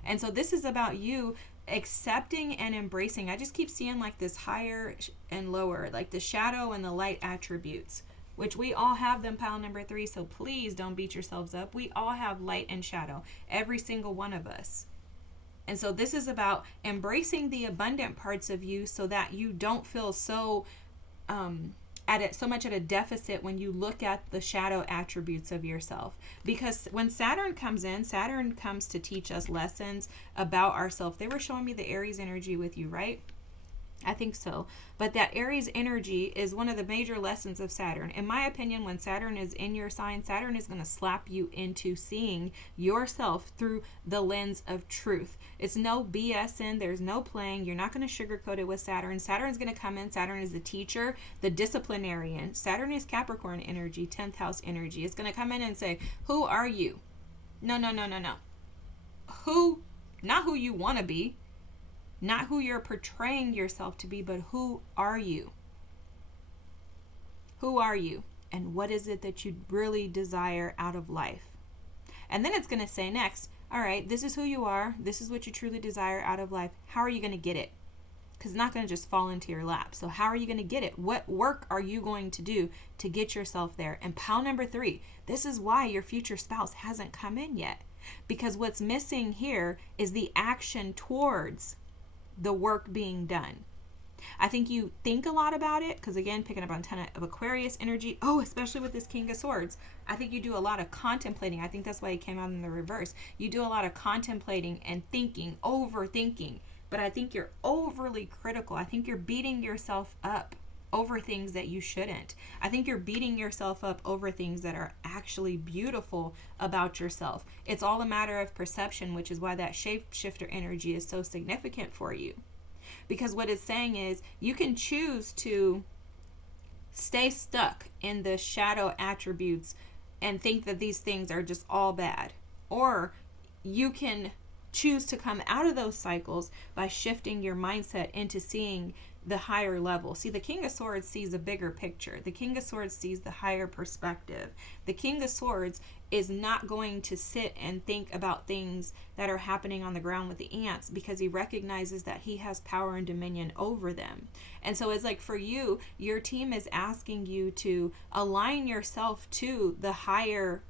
And so this is about you accepting and embracing. I just keep seeing like this higher and lower, like the shadow and the light attributes, which we all have them, pile number 3. So please don't beat yourselves up. We all have light and shadow, every single one of us. And so this is about embracing the abundant parts of you, so that you don't feel so so much at a deficit when you look at the shadow attributes of yourself. Because when Saturn comes in, Saturn comes to teach us lessons about ourselves. They were showing me the Aries energy with you, right? I think so. But that Aries energy is one of the major lessons of Saturn. In my opinion, when Saturn is in your sign, Saturn is going to slap you into seeing yourself through the lens of truth. It's no BSing. There's no playing. You're not going to sugarcoat it with Saturn. Saturn's going to come in. Saturn is the teacher, the disciplinarian. Saturn is Capricorn energy, 10th house energy. It's going to come in and say, who are you? No. Not who you want to be. Not who you're portraying yourself to be, but who are you? Who are you? And what is it that you really desire out of life? And then it's going to say next, all right, this is who you are. This is what you truly desire out of life. How are you going to get it? Because it's not going to just fall into your lap. So how are you going to get it? What work are you going to do to get yourself there? And pile number 3, this is why your future spouse hasn't come in yet. Because what's missing here is the action towards the work being done. I think you think a lot about it, because again, picking up on 10 of Aquarius energy, especially with this King of Swords, I think you do a lot of contemplating. I think that's why it came out in the reverse. You do a lot of contemplating and thinking, overthinking, but I think you're overly critical. I think you're beating yourself up over things that you shouldn't. I think you're beating yourself up over things that are actually beautiful about yourself. It's all a matter of perception, which is why that shapeshifter energy is so significant for you. Because what it's saying is you can choose to stay stuck in the shadow attributes and think that these things are just all bad. Or you can choose to come out of those cycles by shifting your mindset into seeing the higher level. See, the King of Swords sees a bigger picture. The King of Swords sees the higher perspective. The King of Swords is not going to sit and think about things that are happening on the ground with the ants, because he recognizes that he has power and dominion over them. And so it's like, for you, your team is asking you to align yourself to the higher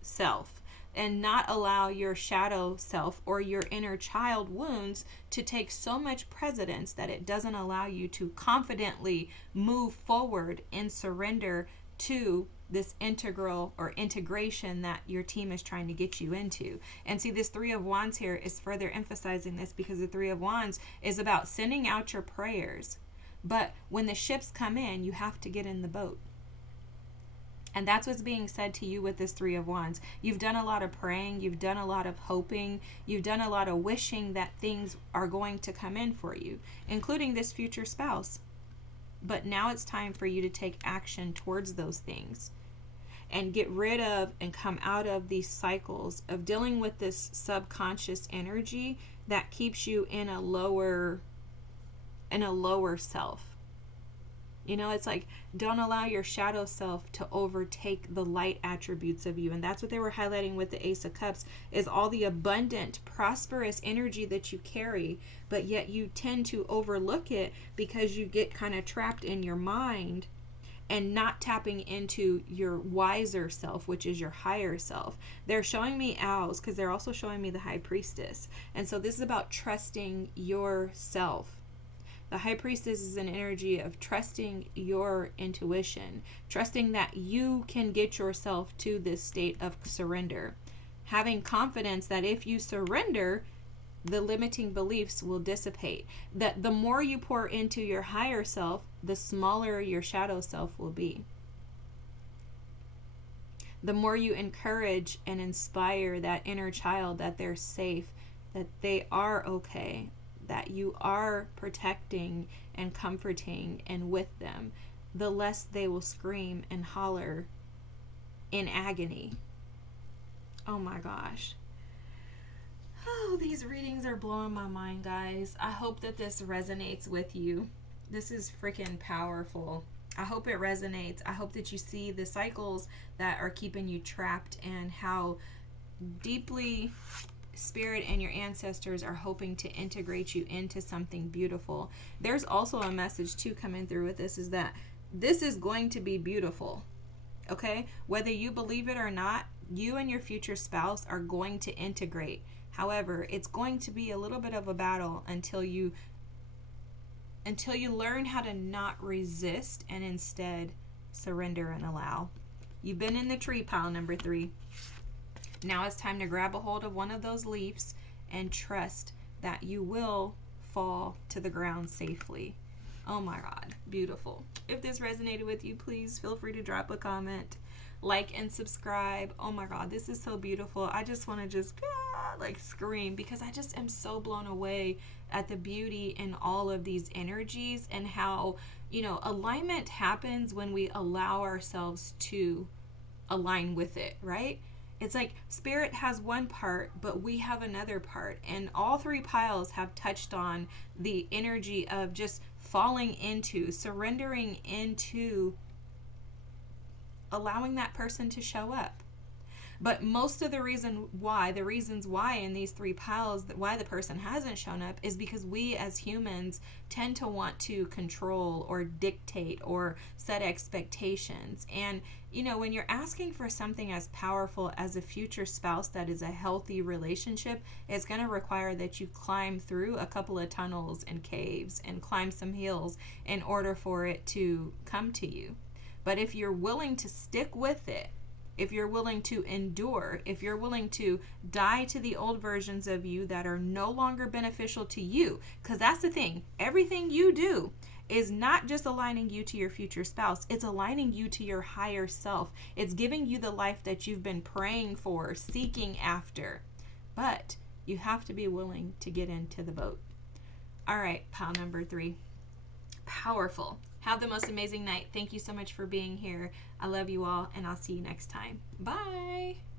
self, and not allow your shadow self or your inner child wounds to take so much precedence that it doesn't allow you to confidently move forward and surrender to this integral or integration that your team is trying to get you into. And see, this Three of Wands here is further emphasizing this, because the Three of Wands is about sending out your prayers. But when the ships come in, you have to get in the boat. And that's what's being said to you with this Three of Wands. You've done a lot of praying. You've done a lot of hoping. You've done a lot of wishing that things are going to come in for you, including this future spouse. But now it's time for you to take action towards those things and get rid of and come out of these cycles of dealing with this subconscious energy that keeps you in a lower self. You know, it's like, don't allow your shadow self to overtake the light attributes of you. And that's what they were highlighting with the Ace of Cups, is all the abundant, prosperous energy that you carry, but yet you tend to overlook it because you get kind of trapped in your mind and not tapping into your wiser self, which is your higher self. They're showing me owls because they're also showing me the High Priestess. And so this is about trusting yourself. The High Priestess is an energy of trusting your intuition, trusting that you can get yourself to this state of surrender, having confidence that if you surrender, the limiting beliefs will dissipate, that the more you pour into your higher self, the smaller your shadow self will be. The more you encourage and inspire that inner child that they're safe, that they are okay, that you are protecting and comforting and with them, the less they will scream and holler in agony. Oh my gosh. Oh, these readings are blowing my mind, guys. I hope that this resonates with you. This is freaking powerful. I hope it resonates. I hope that you see the cycles that are keeping you trapped and how deeply Spirit and your ancestors are hoping to integrate you into something beautiful. There's also a message too coming through with this, is that this is going to be beautiful. Okay? Whether you believe it or not, you and your future spouse are going to integrate. However, it's going to be a little bit of a battle until you learn how to not resist and instead surrender and allow. You've been in the tree pile, number 3. Now it's time to grab a hold of one of those leaves and trust that you will fall to the ground safely. Oh my God, beautiful. If this resonated with you, please feel free to drop a comment, like, and subscribe. Oh my God, this is so beautiful. I just want to scream, because I just am so blown away at the beauty in all of these energies, and how, alignment happens when we allow ourselves to align with it, right? It's like Spirit has one part, but we have another part. And all 3 piles have touched on the energy of just falling into, surrendering into, allowing that person to show up. But most of the reasons why in these 3 piles, why the person hasn't shown up, is because we as humans tend to want to control or dictate or set expectations. And, when you're asking for something as powerful as a future spouse that is a healthy relationship, it's going to require that you climb through a couple of tunnels and caves and climb some hills in order for it to come to you. But if you're willing to stick with it, if you're willing to endure, if you're willing to die to the old versions of you that are no longer beneficial to you, because that's the thing, everything you do is not just aligning you to your future spouse, it's aligning you to your higher self. It's giving you the life that you've been praying for, seeking after. But you have to be willing to get into the boat. All right, pile number 3. Powerful. Have the most amazing night. Thank you so much for being here. I love you all, and I'll see you next time. Bye.